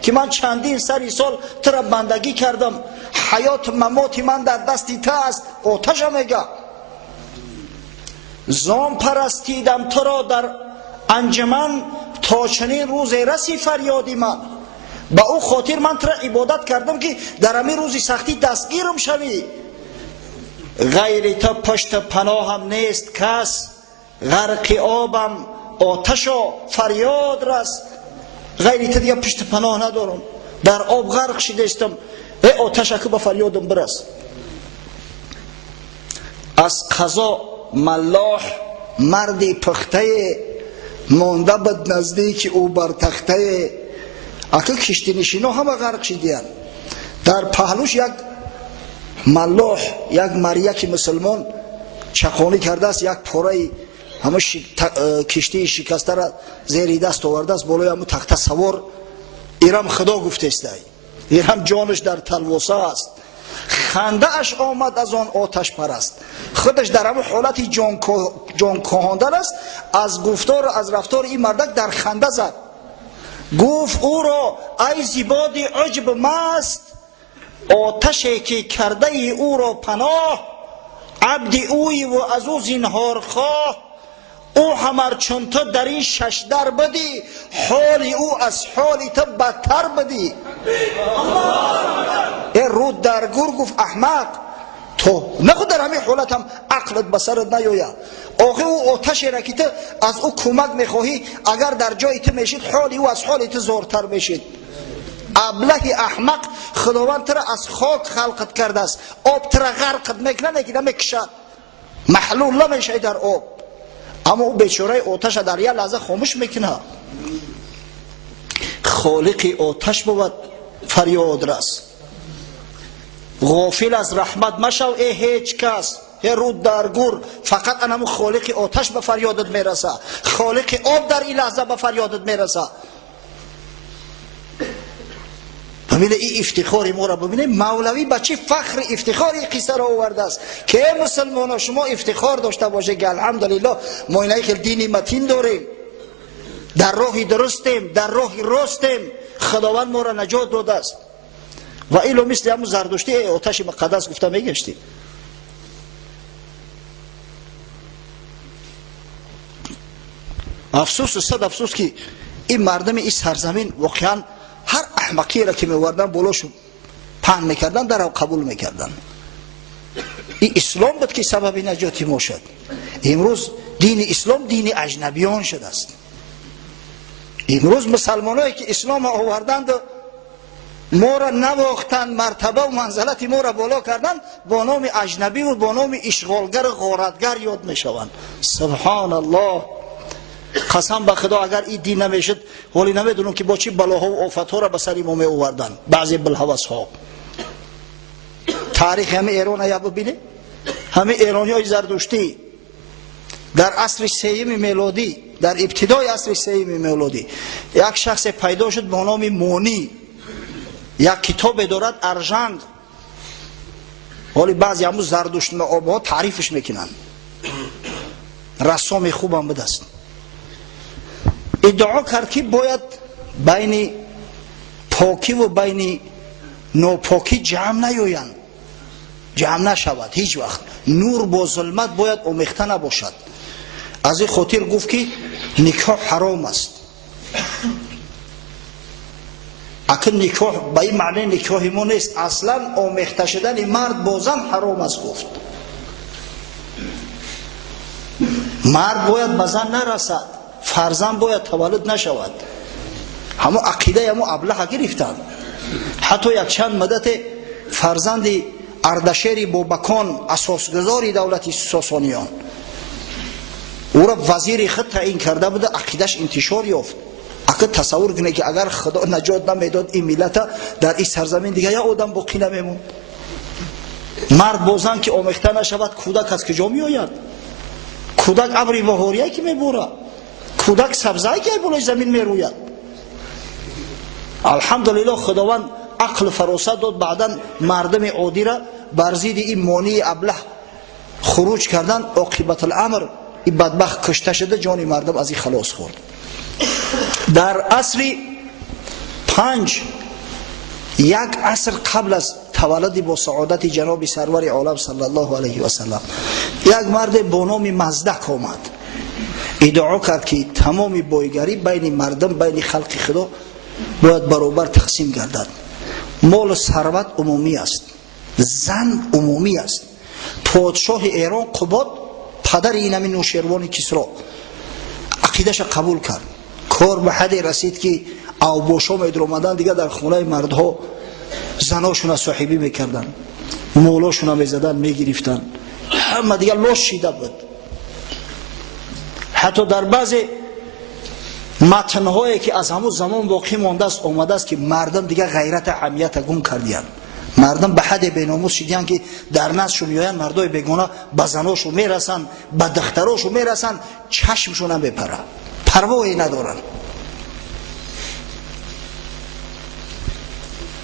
که من چندین سال تو را بندگی کردم، حیات ممات من در دستی تو است. آتش هم میگه زام پرستیدم تو را در انجمن، تا چنین روز رسی فریادی من. با او خاطر من تو را عبادت کردم که در همین روزی سختی دستگیرم شوی. غیر تو پشت پناهم نیست کس، غرق آبم آتش و فریاد رست. غیر تو دیگه پشت پناه ندارم، در آب غرق شده استم، ای آتش که به فریادم برست. از قضا ملاح مردی پخته، مانده بد نزدیک او بر تخته. اکه کشتی نشینا همه غرق شدیان، در پهلوش یک ملاح، یک مریک مسلمان چقانی کرده است، یک پاره همه کشتی شکسته را زیر دست آورده است، بالای همه تخته سوار. ایرم خدا گفته است، ایرم جانش در تلواسه است. خنده اش آمد از آن آتش پرست، خودش در همه حالتی جان کهاندن است. از گفتار و از رفتار این مردک در خنده زد. گفت او را ای زیباد عجب مست، آتشی که کرده ای او را پناه. عبد اوی و از او زینهار خواه، او همر چون تو در این شش در بدی، حال او از حالی تو بدتر بدی. این رود در گور گفت احمق، تو نخود در همین حالت هم عقلت بسرت نیاید. آخه او آتشی را که تو از او کمک میخواهی، اگر در جای تو میشید حالی او از حالی تو زورتر میشید. ابله احمق، خداوند تو را از خاک خلقت کرده است، آب تو را غرقت میکنه که نمیکشد، محلول نمیشه در آب. اما او بیچاره آتش در یک لحظه خاموش میکنه. خالق آتش بود فریاد رس، غافل از رحمت مشو ای هیچ کس. ای رود در گور، فقط انمو خالق آتش به فریادت میرسه، خالق آب در این لحظه به فریادت میرسه. ببینه این افتخاری ما را ببینه. مولوی با چه فخر افتخاری قصه را آورده است که ای مسلمان شما افتخار داشته باشه که الحمدلله ما اینایی که دینی متین داریم، در راهی درستیم، در راهی راستیم، خداوند ما را نجات داده است. و ایلو مثل همون زردشتی آتش مقدس گفته میگشتیم. افسوس و صد افسوس که این مردم این سرزمین واقعا هر احمقی را که میوردن بولاشو پهن میکردن، در او قبول میکردن. این اسلام بود که سبب نجات ما شد. امروز دین اسلام دین اجنبیان شده است. امروز مسلمانایی که اسلام آوردند ما را نواختند، مرتبه و منزلت ما را بالا کردند، با نام اجنبی و با نام اشغالگر غارتگر یاد میشوند. سبحان الله. قسم به خدا اگر این دین نمیشد، ولی نمیدونم که با چی بلاها و آفتها را به سر ما می آوردن بعضی بلحوث ها. تاریخ همه ایران یا ببینه، همه ایرانی های زردشتی در عصر سوم میلادی، در ابتدای عصر سوم میلادی یک شخص پیدا شد به نام مونی، یک کتاب دارد ارژنگ، ولی بعضی همون زردشت ها تعریفش میکنن، رسام خوبم بدست. ادعا کرد که باید بین پاکی و بین ناپاکی جمع نیایند، جمع نشود هیچ وقت. نور با ظلمت باید آمیخته نباشد. از این خاطر گفت که نکاح حرام است. اگر نکاح به این معنی نکاح ما نیست، اصلا آمیخته شدن مرد با زن حرام است. گفت مرد باید به زن نرسد، فرزند باید تولد نشود. همون عقیده همون ابله گرفتن. حتی یک چند مدت فرزند اردشیر بابکان، اساسگذاری دولت ساسانیان، او را وزیر خود تعیین کرده بوده، عقیدش انتشار یافت. اگه تصور کنه که اگر خدا نجات نمیداد این ملت در این سرزمین دیگه یا آدم باقی نمیموند. مرد بازن که آموخته نشود کودک از کجا می آید؟ کودک ابری بهاریه که میبوره، کودک سبزه که بالای زمین میروید. الحمدلله خداوند عقل فراست داد، بعدا مردم عادی را بر ضد این مانی ابله خروج کردن. عاقبت الامر این بدبخت کشته شده، جان مردم از این خلاص خورد. در عصر 5 یک عصر قبل از تولد با سعادت جناب سرور عالم صلی الله علیه و سلم، یک مرد با نام مزدک آمد، ادعا کرد که تمام بایگری بین مردم، بین خلق خدا باید برابر تقسیم گردد. مال ثروت عمومی است، زن عمومی است. پادشاه ایران قباد پدر اینمی نوشیروان کسرا عقیدش قبول کرد. کار به حدی رسید که اوباشا می درآمدن دیگه در خونه مردها زناشون صاحبی میکردن، مولاشون میزدن میگرفتن، همه دیگه لاش شیده بود. حتی در بعض متنهایی که از همون زمان باقی مانده است آمده است که مردم دیگه غیرت حمیت گم کردیان. مردم به حد بیناموس شدیان که در نزدشون میآیند مردای بیگانه به زناشون میرسن، به دختراشون میرسن، چشمشون هم بپره، پروایی ندارن.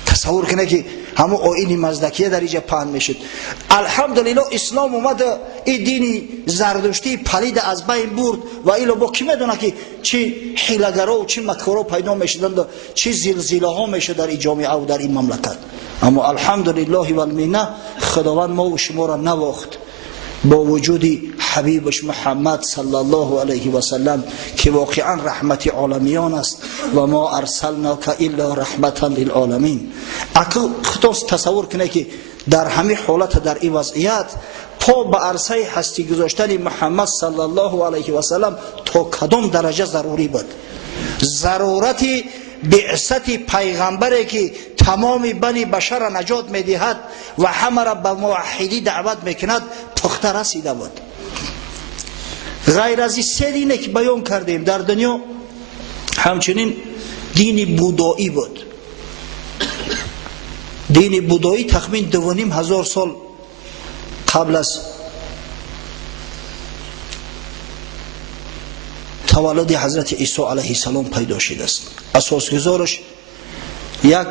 تصور کنه که همون آیین مزدکیه در اینجا پهن میشد. الحمدلله اسلام اومد این دین زردشتی پلید از بین برد و ایلا با کی میدونه که چه حیله‌گرا و چه مکرها پیدا میشدند و چه زلزله ها میشد در این جامعه و در این مملکت. اما الحمدلله و المنه خداوند ما و شما را نواخت با وجود حبیبش محمد صلی الله علیه و سلم که واقعا رحمت عالمیان است و ما ارسلناک الا رحمتا للعالمین. اگه خودت تصور کنه که در همین حالت، در این وضعیت پا به عرصه هستی گذاشتن محمد صلی الله علیه و سلم تا کدام درجه ضروری بود. ضرورت بعثت پیغمبری که تمام بنی بشر را نجات میدهد و همه را به موحدی دعوت میکند پخته رسیده بود. غیر از این 3 دینه که بیان کردیم در دنیا، همچنین دین بودایی بود. دین بودایی تخمین 2500 سال قبل از تولد حضرت عیسی علیه السلام پیدا شده است. اساسگزارش یک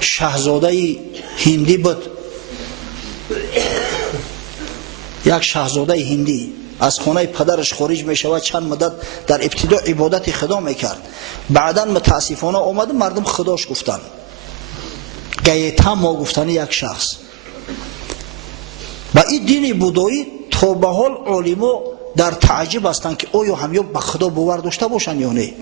شاهزاده هندی بود. یک شاهزاده هندی از خانه پدرش خارج می شود، چند مدت در ابتدا عبادت خدا میکرد، بعدا متاسفانه آمد مردم خداش گفتن، گیتما گفتن یک شخص. و این دین بودایی تا به حال علما در تعجب هستند که آیا همیو به خدا باور داشته باشند یا نه.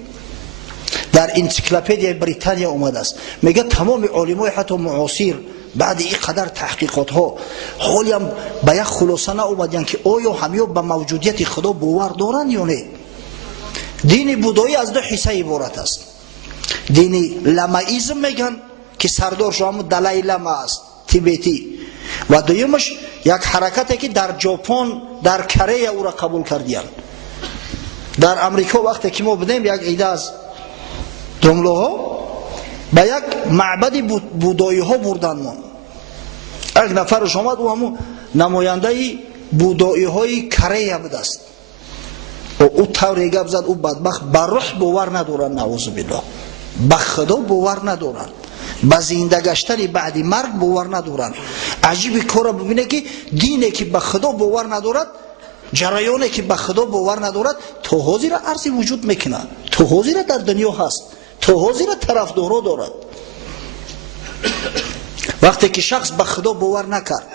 در انسیکلوپدیای بریتانیا اومده است، میگه تمام علمای حتی معاصر بعد این قدر تحقیقات ها حالی هم به یک خلاصه ناومدن که آیا همیو به موجودیت خدا باور دارند یا نه. دین بودایی از 2 حصه عبارت است. دین لامائیزم میگن که سردارش هم دلای لاما است، تیبتی، و دویمش یک حرکتی که در ژاپن، در کره او را قبول کردیان. در امریکا وقتی که ما بودیم یک عده از دملوها به یک معبد بودایی ها بردن ما. یک نفرش آمد و همون نماینده بودایی های کره بود است. او طوری گپ زد، او بدبخت به روح باور ندارن، نعوذ بالله، به خدا باور ندارن، به زنده گشتن بعد مرگ باور ندارن. عجیب کار ببینه که دینی که به خدا باور ندارد، جریانی که به خدا باور ندارد، تا حاضر ارزی وجود میکنه، تا حاضر در دنیا هست، تا حاضر طرفدارا دارد. وقتی که شخص به خدا باور نکرد،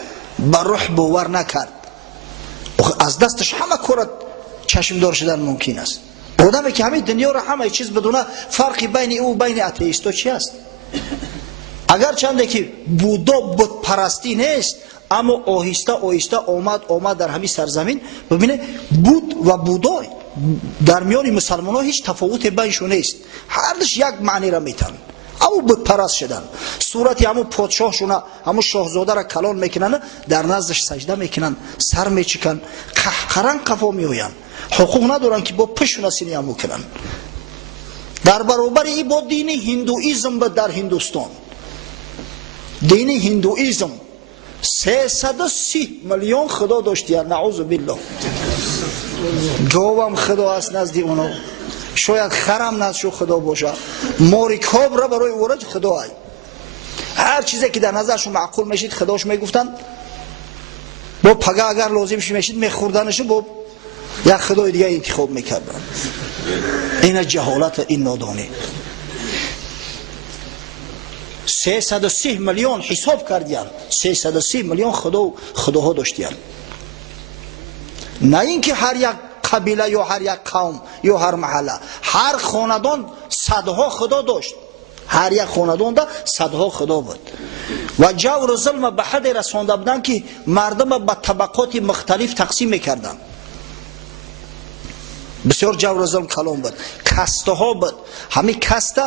به روح باور نکرد، از دستش همه کار چشمدار شدن ممکن است. آدمی که همه دنیا را همه چیز بدونه، فرقی بین او و بین اتئیستا چی است؟ اگر چنده که بودا بت پرستی نیست، اما آهسته آهسته آمد در همین سرزمین. ببینه بود و بودا در میان مسلمان ها هیچ تفاوت بینشون نیست، هر دوش یک معنی را میتن، اما بت پرست شدن. صورتی همون پادشاهشون، همون شاهزاده را کلان میکنن، در نزدش سجده میکنن، سر میچکن، قهقرن قفا میوین، حقوق ندارن که با پشون سینه همو کنن. در برابر این با دین هندویزم بود. در هندوستان دین هندویزم 330 میلیون خدا داشتیار، نعوذ بالله. گاوم خدا است نزدی اونو، شاید خرم نزدشو خدا باشه، ماریکاب را برای ورج خدا ای. هر چیزی که در نظرشون معقول میشید خداش میگفتن. با پگه اگر لازمش میشید میخوردنش، با یک خدای دیگه انتخاب میکردن. این جهالت، این نادانی. 330 میلیون حساب کردیان، 330 میلیون خداها داشتیان. نه اینکه هر یک قبیله یا هر یک قوم یا هر محله، هر خاندان صدها خدا داشت. هر یک خاندان دا صدها خدا بود. و جور و ظلم به حد رسانده بودن که مردم به طبقات مختلف تقسیم میکردن. بسیار جور و ظلم کلام بود. کسته ها بود. همین کسته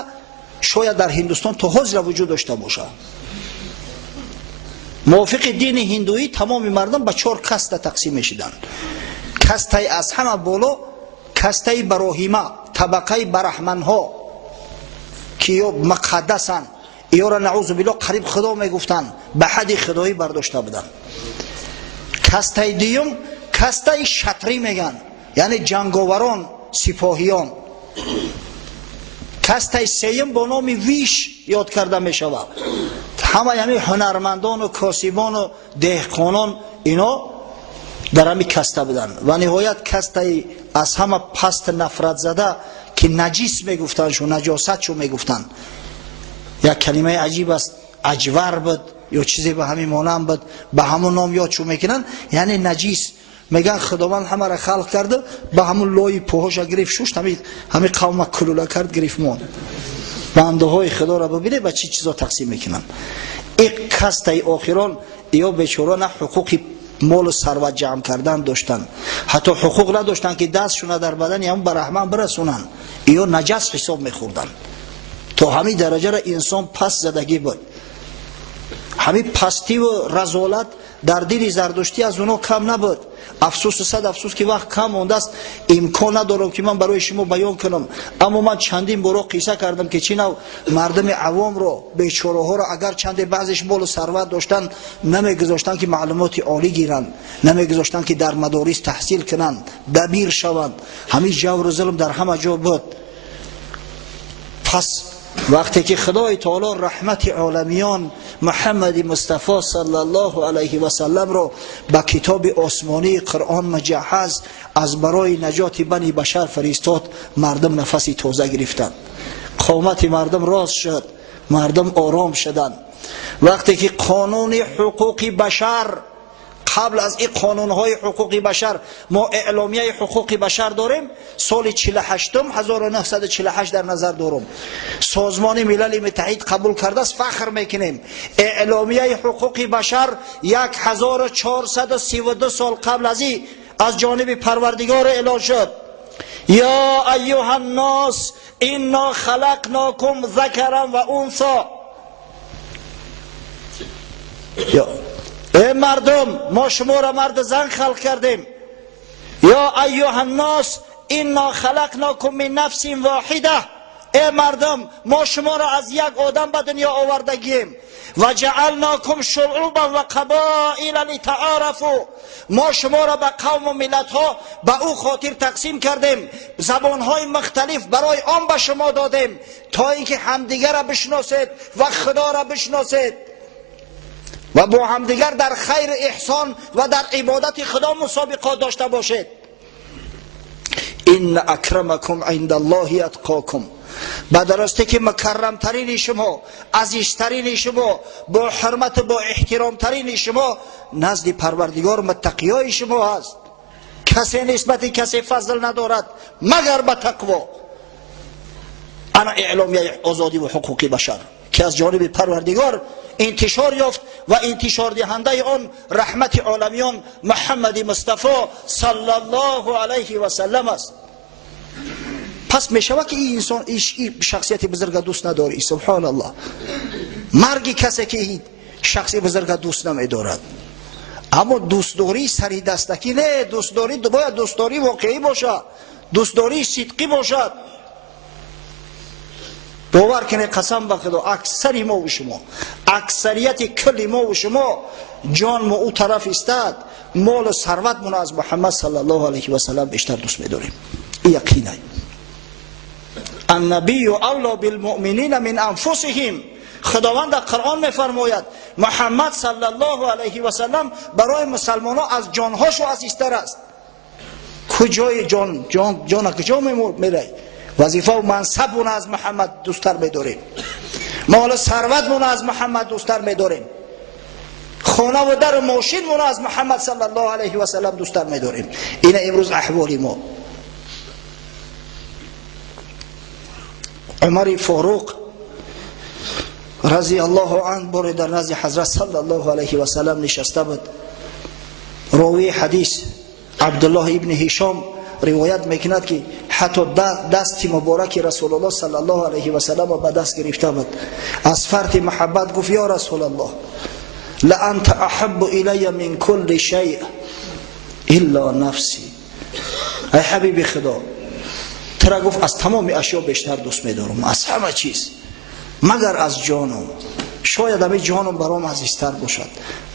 شاید در هندوستان تا حاضر وجود داشته باشه. موافق دین هندویی تمام مردم به 4 کسته تقسیم میشدن. کسته از همه بالا کسته براهیمه، طبقه برهمن ها که یا مقدسن، یا را نعوذ بالله قریب خدا میگفتن، به حد خدایی برداشته بودن. کسته دیوم کسته شطری میگن، یعنی جنگاوران، سپاهیان. کسته سیم با نام ویش یاد کرده می شود. همه یعنی هنرمندان و کاسبان و دهقانان اینا در همی کسته بودن. و نهایت کسته از همه پست نفرت زده که نجیس می گفتن شو، نجاست شو می گفتن. یک کلمه عجیب است، اجور بود یا چیزی به همین مانند بود، به همون نام یاد شو میکنن، یعنی نجیس. میگن خداوند همه را خلق کرده، به همون لای پاهاش گرفت شوشت، همین قوم کلوله کرد گرفت مون. بنده های خدا را ببینه به چی چیزا تقسیم میکنن. این کسته آخران یا بیچاره نه حقوق مال و ثروت جمع کردن داشتن، حتی حقوق نداشتن که دستشون در بدن یا به رحمان برسونن، یا نجس حساب میخوردن. تو همین درجه را انسان پس زدگی بود. همین پستی و رذالت در دل زردشتی از اونا کم نبود. افسوس صد افسوس که وقت کم مونده است، امکان ندارم که من برای شما بیان کنم. اما من چندین بار قصه کردم که چی نوع مردم عوام رو، بیچاره ها رو، اگر چند بعضش مال و ثروت داشتن نمیگذاشتن که معلومات عالی گیرن، نمیگذاشتن که در مدارس تحصیل کنن، دبیر شوند. همین جور و ظلم در همه جا بود. پس وقتی که خدای تعالی رحمت عالمیان محمد مصطفی صلی الله علیه و سلم رو به کتاب آسمانی قرآن مجهز از برای نجات بنی بشر فرستاد، مردم نفسی تازه گرفتن، قامت مردم راست شد، مردم آرام شدن. وقتی که قانون حقوق بشر، قبل از این قانونهای حقوق بشر ما اعلامیه حقوق بشر داریم، سال 1948 در نظر دارم، سازمان ملل متحد قبول کرده است، فخر میکنیم. اعلامیه حقوق بشر 1432 سال قبل از این از جانب پروردگار اعلان شد. یا ایها الناس انا خلقناکم ذکرا و انثی. ای مردم، ما شما را مرد زن خلق کردیم. یا ایها الناس انا خلقناکم من نفس واحده. ای مردم، ما شما را از یک آدم به دنیا آوردگیم. و جعلناکم شعوبا و قبائل لتعارفوا. ما شما را به قوم و ملت ها به او خاطر تقسیم کردیم، زبان های مختلف برای آن به شما دادیم تا اینکه همدیگر را بشناسید و خدا را بشناسید و با همدیگر در خیر احسان و در عبادت خدا مسابقات داشته باشید. ان اکرمکم عند الله اتقاکم. بدرسته که مکرم ترین شما، عزیزترین شما، با حرمت با احترام ترین شما نزد پروردگار متقیای شما هست. کسی نسبت کسی فضل ندارد مگر به تقوا. انا اعلامیه آزادی و حقوق بشر که از جانب پروردگار انتشار یافت و انتشار دهنده آن رحمت عالمیان محمد مصطفی صلی الله علیه و سلم است. پس می شود که این انسان این شخصیت بزرگ دوست نداری. سبحان الله. مرگ کسی که این شخصیت بزرگ دوست نمی دارد. اما دوستداری سری دستکی نه. دوستداری باید دوستداری واقعی باشد، دوستداری صدقی باشد. باور کنید قسم به خدا اکثری ما و شما، اکثریت کل ما و شما جان ما او طرف استاد، مال و ثروت مون از محمد صلی الله علیه و سلم بیشتر دوست می‌داریم. یقینا النبی اولی بالمؤمنین من انفسهم. خداوند در قرآن میفرماید محمد صلی الله علیه و سلم برای مسلمانان از جانهاشو عزیزتر است. کجای جان کجا میره؟ وظیفه و منصب اون از محمد دوستتر می‌داریم، مال و ثروت اون از محمد دوستتر می‌داریم، خانه و در و ماشین اون از محمد صلی الله علیه و سلم دوستتر می‌داریم. این امروز احوال ما. عمر فاروق رضی الله عنه بار در نزد حضرت صلی الله علیه و سلم نشسته بود. راوی حدیث عبدالله ابن هشام روایت میکند که حتی دست مبارک رسول الله صلی الله علیه و سلم به دست گرفته بود. از فرط محبت گفت یا رسول الله لانت احب الی من کل شیء الا نفسی. ای حبیب خدا، ترا گفت از تمام اشیا بیشتر دوست می‌دارم، از همه چیز مگر از جانم. شاید همین جانم برام عزیزتر باشد.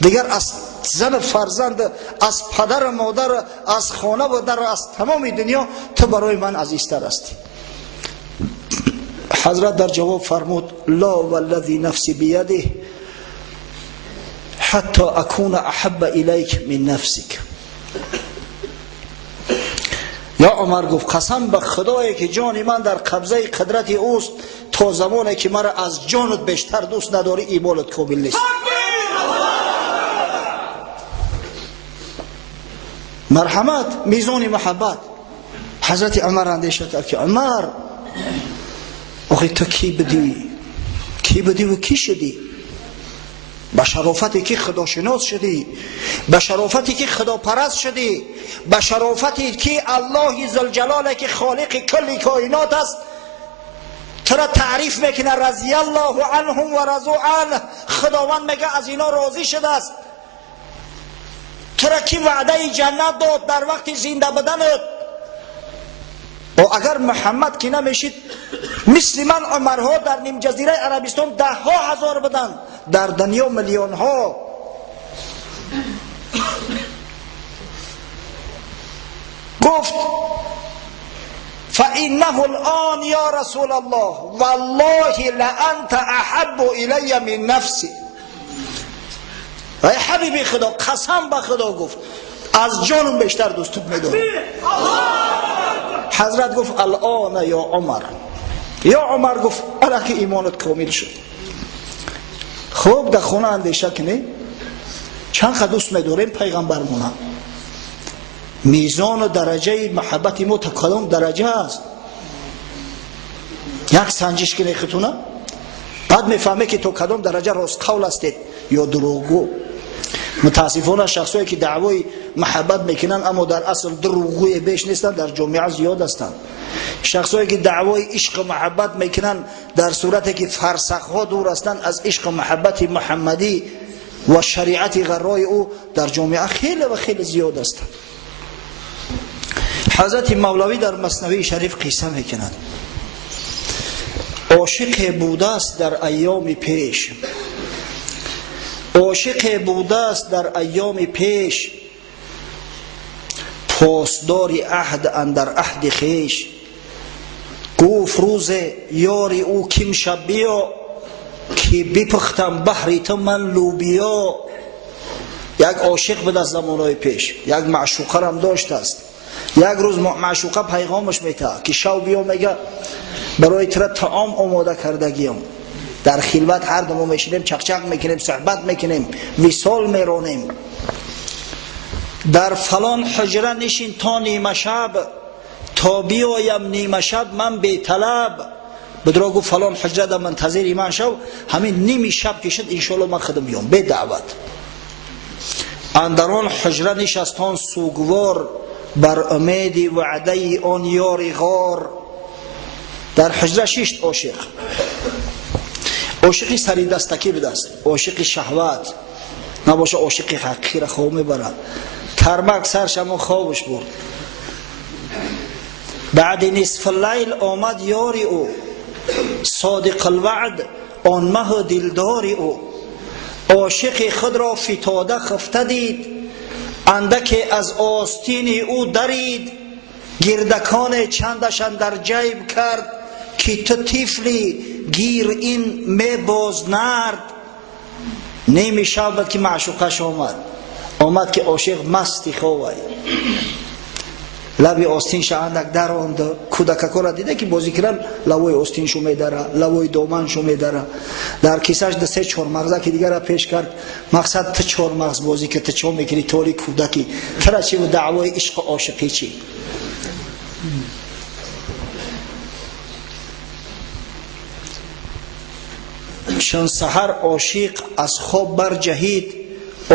دیگر از زن فرزند، از پدر و مادر، از خانه و در، از تمام دنیا تو برای من عزیزتر هستی. حضرت در جواب فرمود لا والذی نفسی بیده حتی اکون احب الیک من نفسک. یا عمر گفت قسم به خدایی که جان من در قبضه قدرت اوست، تا زمانی که مرا از جانت بیشتر دوست نداری ایمانت کامل نیست. مرحمت میزان محبت. حضرت عمر اندیشه کرد که عمر آخه تو کی بدی و کی شدی؟ به شرافتی که خداشناس شدی، به شرافتی که خداپرست شدی، به شرافتی که الله ذوالجلال که خالق کل کائنات است تو را تعریف میکنه رضی الله عنهم و رضوا عنه. خداوند میگه از اینا راضی شده است. تو را که وعده جنت داد در وقت زنده بودنت. و اگر محمد که نمیشید مثل من عمرها در نیم جزیره عربستان 10,000 بدن، در دنیا میلیون ها. گفت فإنه الآن یا رسول الله والله لأنت احب الی من نفسی. ای حبیب خدا قسم به خدا گفت از جانم بیشتر دوستت میدارم. حضرت گفت الان یا عمر. یا عمر گفت الا که ایمانت کامل شد. خوب در خونه اندیشه کنی چند خد دوست میداریم پیغمبرمون. میزان و درجه محبت ما تا کدام درجه است؟ یک سنجش کنی خودتونه، بعد میفهمه که تو کدام درجه راست قول هستید یا دروغگو. متاسفانه شخصایی که دعوای محبت میکنن اما در اصل دروغگوی بیش نیستن در جامعه زیاد هستند. شخصایی که دعوای عشق و محبت میکنن در صورتی که فرسخها دور هستند از عشق و محبت محمدی و شریعت غرای او در جامعه خیلی و خیلی زیاد هستند. حضرت مولوی در مثنوی شریف قصه میکنند عاشق بوده است در ایام پیش، عاشق بوده است در ایام پیش، پاسدار عهد اندر عهد خویش. گفت روز یاری او کم شب بیا که بپختم بحری تو من لوبیا. یک عاشق بود از زمانهای پیش، یک معشوقه هم داشت است. یک روز معشوقه پیغامش میده که شو بیا، میگه برای تر طعام آماده کردگیم. در خلوت هر دو میشینیم چقچق میکنیم، صحبت میکنیم، وصال میرانیم. در فلان حجره نشین تا نیمه شب، تا بیایم نیمه شب من بی طلب. بدرا گفت فلان حجره در منتظر من شو، همین نیمی شب کشد انشالله من خودم بیام بی دعوت. اندران حجره نشستان سوگوار، بر امید وعده آن یار غار. در حجره شیشت عاشق، عاشقی سری دستکی بدست، عاشقی شهوت نباشه، عاشقی حقیقی را خواه میبرد. ترمک سرشم و خوابش برد. بعد نصف اللیل آمد یاری او، صادق الوعد آن مه دلدار او، عاشق خود را فتاده خفته دید، اندک از آستین او درید، گردکان چندش در جیب کرد، که تو طفلی گیر این می باز نرد. نیمی شب بود که معشوقش آمد که عاشق مستی خواه لبی آستینش اندک در آند. کودککا را دیده که بازی کردن، لوای آستینشو میداره، لوای دامنشو میداره. در کیسهش دسته 4 مغزه که دیگر را پیش کرد. مقصد تو 4 مغز بازی که تو چون میکنی طوری کودکی ترا چی و دعوای عشق و عاشقی چی؟ چون سحر عاشق از خواب برجهید،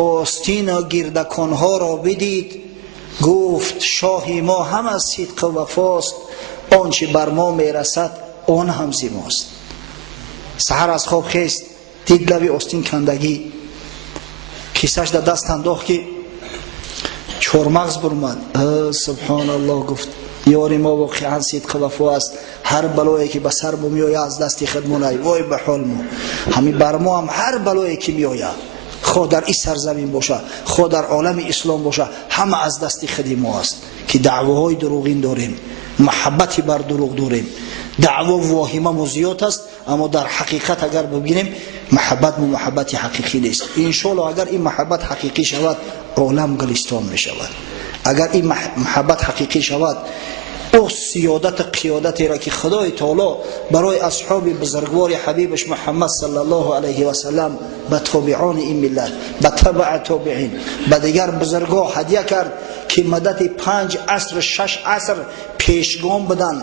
آستین و گردکانها را بدید، گفت شاه ما هم از صدق و وفاست، آنچه بر ما میرسد آن هم ز ماست. سحر از خواب خیست، دید لبی آستین کندگی، کیسهش در دست انداخت که 4 مغز برمد. سبحان الله، گفت یاری ما واقعا صدق و وفا است. هر بلایی که به سر ما میآید از دست خودمون، وای به حال ما. همین بر ما هم هر بلایی که میآید، خود در این سرزمین باشه، خود در عالم اسلام باشه، همه از دست خود ما است که دعواهای دروغین داریم، محبتی بر دروغ داریم. دعوا واهمه و زیاد است، اما در حقیقت اگر ببینیم محبت و محبت حقیقی نیست. انشالله اگر این محبت حقیقی شود، عالم گلستان می شود. اگر این محبت حقیقی شود، او سیادت قیادتی را که خدای تعالی برای اصحاب بزرگوار حبیبش محمد صلی الله علیه و سلم به تابعان این ملت، به تبع تابعین، به دیگر بزرگا هدیه کرد که مدت 5 عصر 6 عصر پیشگام بدن،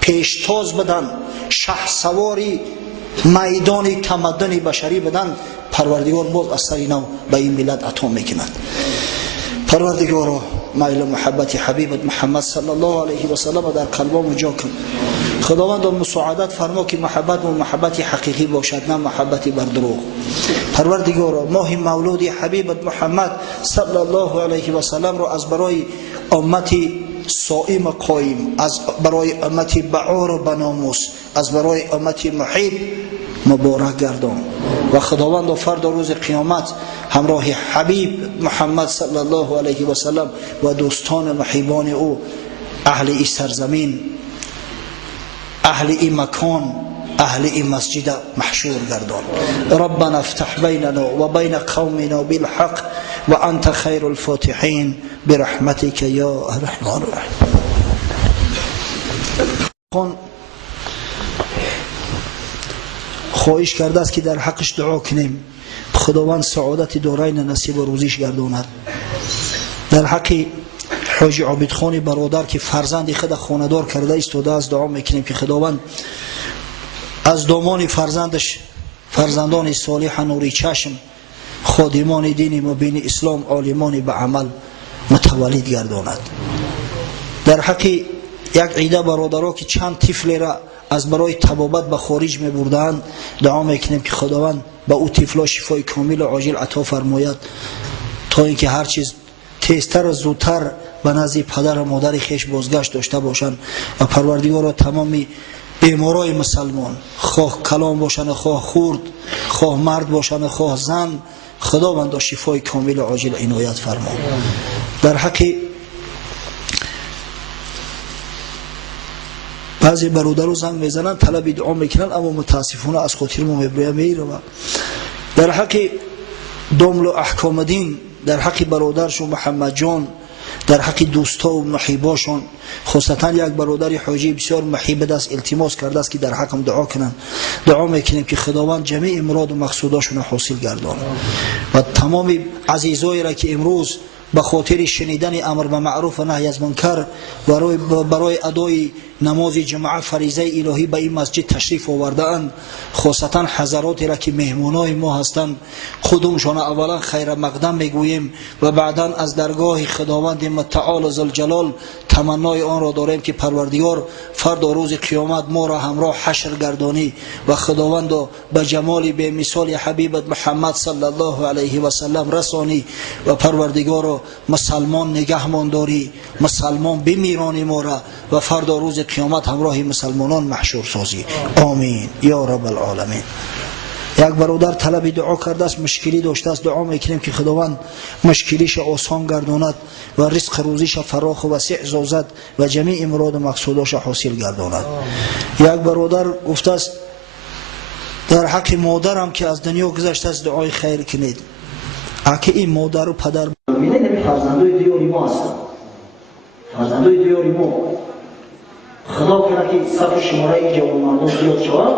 پیشتاز بدن، شهسواری میدان تمدن بشری بدن. پروردگار باز از سر نو به این ملت عطا میکند. پروردگارا میل محبت حبیبت محمد صلی الله علیه و سلم در قلبم جا کن. خداوند مساعدت فرما که محبت و محبت حقیقی باشد، نه محبت بر دروغ. پروردگارا ماه مولود حبیبت محمد صلی الله علیه و سلم را از برای امتی صائم قائم، از برای امتی بعار و بناموس، از برای امتی محب مبارک گردان. و خداوند فردا روز قیامت همراه حبیب محمد صلی الله علیه و سلم و دوستان محبان او، اهل این سرزمین، اهل این مکان، اهل این مسجد محشور گردان. ربنا افتح بیننا و بین قومنا بالحق و انت خیر الفاتحین برحمتك یا ارحم الراحمین. خواهش کرده است که در حقش دعا کنیم، خداوند سعادت دارین نصیب و روزیش گرداند. در حق حاجی عابدخان برادر که فرزند خود خاندار کرده ایستاده است دعا میکنیم که خداوند از دامان فرزندش، فرزندان صالح نوری چشم، خادمان دین مبین اسلام، عالمان به عمل متولد گرداند. در حق یک عیده برادرها که چند طفل را از برای طبابت به خارج می بردند دعا میکنیم که خداوند به او طفلا شفای کامل و عاجل عطا فرماید، تا اینکه هر چیز تیزتر و زودتر به نزد پدر و مادر خویش بازگشت داشته باشند. و پروردگار تمامی بیمارای مسلمان، خواه کلام باشند، خواه خورد، خواه مرد باشند، خواه زن، خداوند شفای کامل و عاجل عنایت فرما. در حق بعضی برادرها زنگ میزنن طلب دعا میکنن، اما متاسفانه از خاطر ما میره. در حق دامل و احکام دین، در حق برادرشون محمد جان، در حق دوستا و محباشون، خاصتا یک برادر حاجی بسیار محب دست التماس کرده است که در حقم دعا کنن. دعا میکنیم که خداوند جمیع مراد و مقصوداشون حاصل گردانه. و تمام عزیزایی را که امروز به خاطر شنیدن امر به معروف و نهی از منکر و برای ادای نماز جماعت فریضه الهی به این مسجد تشریف آورده اند، خاصتا حضراتی را که مهمانای ما هستند، خودمشان اولا خیر مقدم میگوییم و بعدا از درگاه خداوند متعال ذوالجلال تمنای آن را داریم که پروردگار فردا روز قیامت ما را همراه حشر گردانی و خداوند به جمال به مثال حبیبت محمد صلی الله علیه و سلم رسانی و پروردگار مسلمان نگهمان داری، مسلمان بمیرانی ما را و فردا روز قیامت همراه مسلمانان محشور سازی. آمین یا رب العالمین. یک برادر طلب دعا کرده است، مشکلی داشته است، دعا میکنیم که خداوند مشکلیش آسان گرداند و رزق روزیش فراخ و وسیع سازد و جمیع مراد و مقصوداش حاصل گرداند. یک برادر گفته است در حق مادرم که از دنیا گذشته است دعای خیر کنید. اگه این مادر و پدر می‌بینید فرزندای دیاری ما هستند، فرزندای دیاری ما، خدا کنه که صف شماره جوانمردان زیاد شود،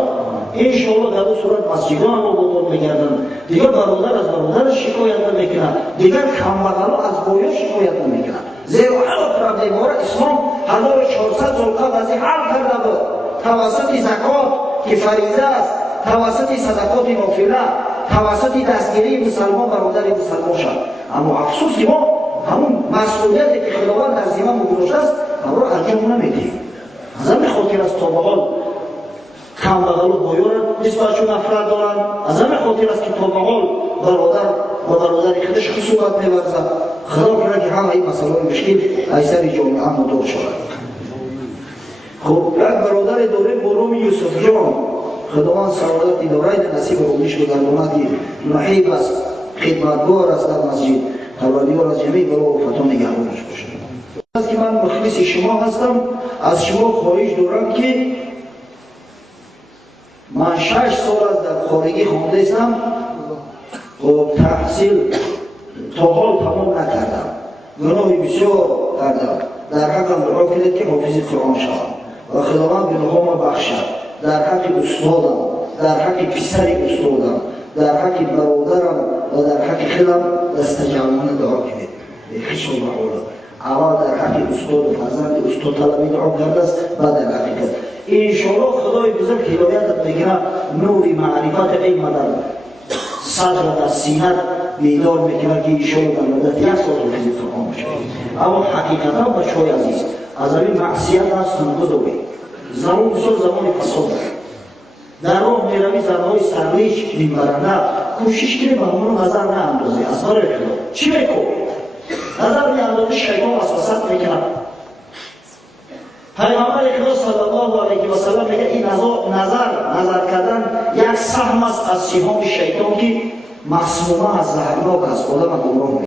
انشاءالله در اون صورت مسجدها هم آباد میگردند، دیگر برادر از برادر شکایت نمیکنند، دیگر کمبغلا از بایا شکایت نمیکنند. زیرا حالا پرابلم اسلام 1400 سال قبل از این حل کرده بود توسط زکات که فریضه است، توسط صدقات نافله، توسط دستگیری مسلمان برادر مسلمان شد. اما افسوس که ما همون مسئولیتی که خداوند در ذمه گذاشته است همون را انجام نمیدیم. از همین خاطر است تا به حال کمبغل و بایو را نسبتشون نفرت دارند. از همین خاطر است که تا به حال برادر و برادر خودش خصوصیت می‌ورزد. خدا کنه که همه این مسائل مشکل ایسر جامعه مدار شود. خب یک برادر داره به نام یوسف جان، خداوند سعادت دارای نصیب روزیش بگرداند که محیب است، خدمتگار است در مسجد، پروردگار از جمیع بلا و فتان نگهبانش باشد. از که من مخلص شما هستم، از شما خواهش دارم که من 6 سال از در خارجی خوانده هستم و تحصیل تا حال تمام نکردم، گناه بسیار کردم. در حقم دعا کنید که حافظ قرآن شوم و خداوند گناهام بخشد. در حق استادم، در حق پسر استادم، در حق برادرم و در حق خودم دستجمعانه دعا کنید. هیچ محاله. اول در حق استاد و فرزند استاد طلبی دعا کرده است، بعد در حقیقت انشاءالله خدای بزرگ هدایتت میکنه، نور معرفت علم در صدر در سینه بیدار میکنه که انشاءالله در مدت 1 سال حفظ قرآن بشه. اما حقیقتا بچه‌های عزیز از این معصیت هست نگذارید. زمان بسیار زمان فساد است. در راه میروی زنهای سرریش میبرنده، کوشش کنی به همون نظر ناندازی. از برای خدا چی میکنی؟ نظر میاندازی شیطان وسوسه میکنه. پیغمبر خدا صلی الله علیه و سلم میگه این نظر کردن یک سهم است از سهام شیطان که مسمومه از زهرناک است، آدم گمراه میکنه.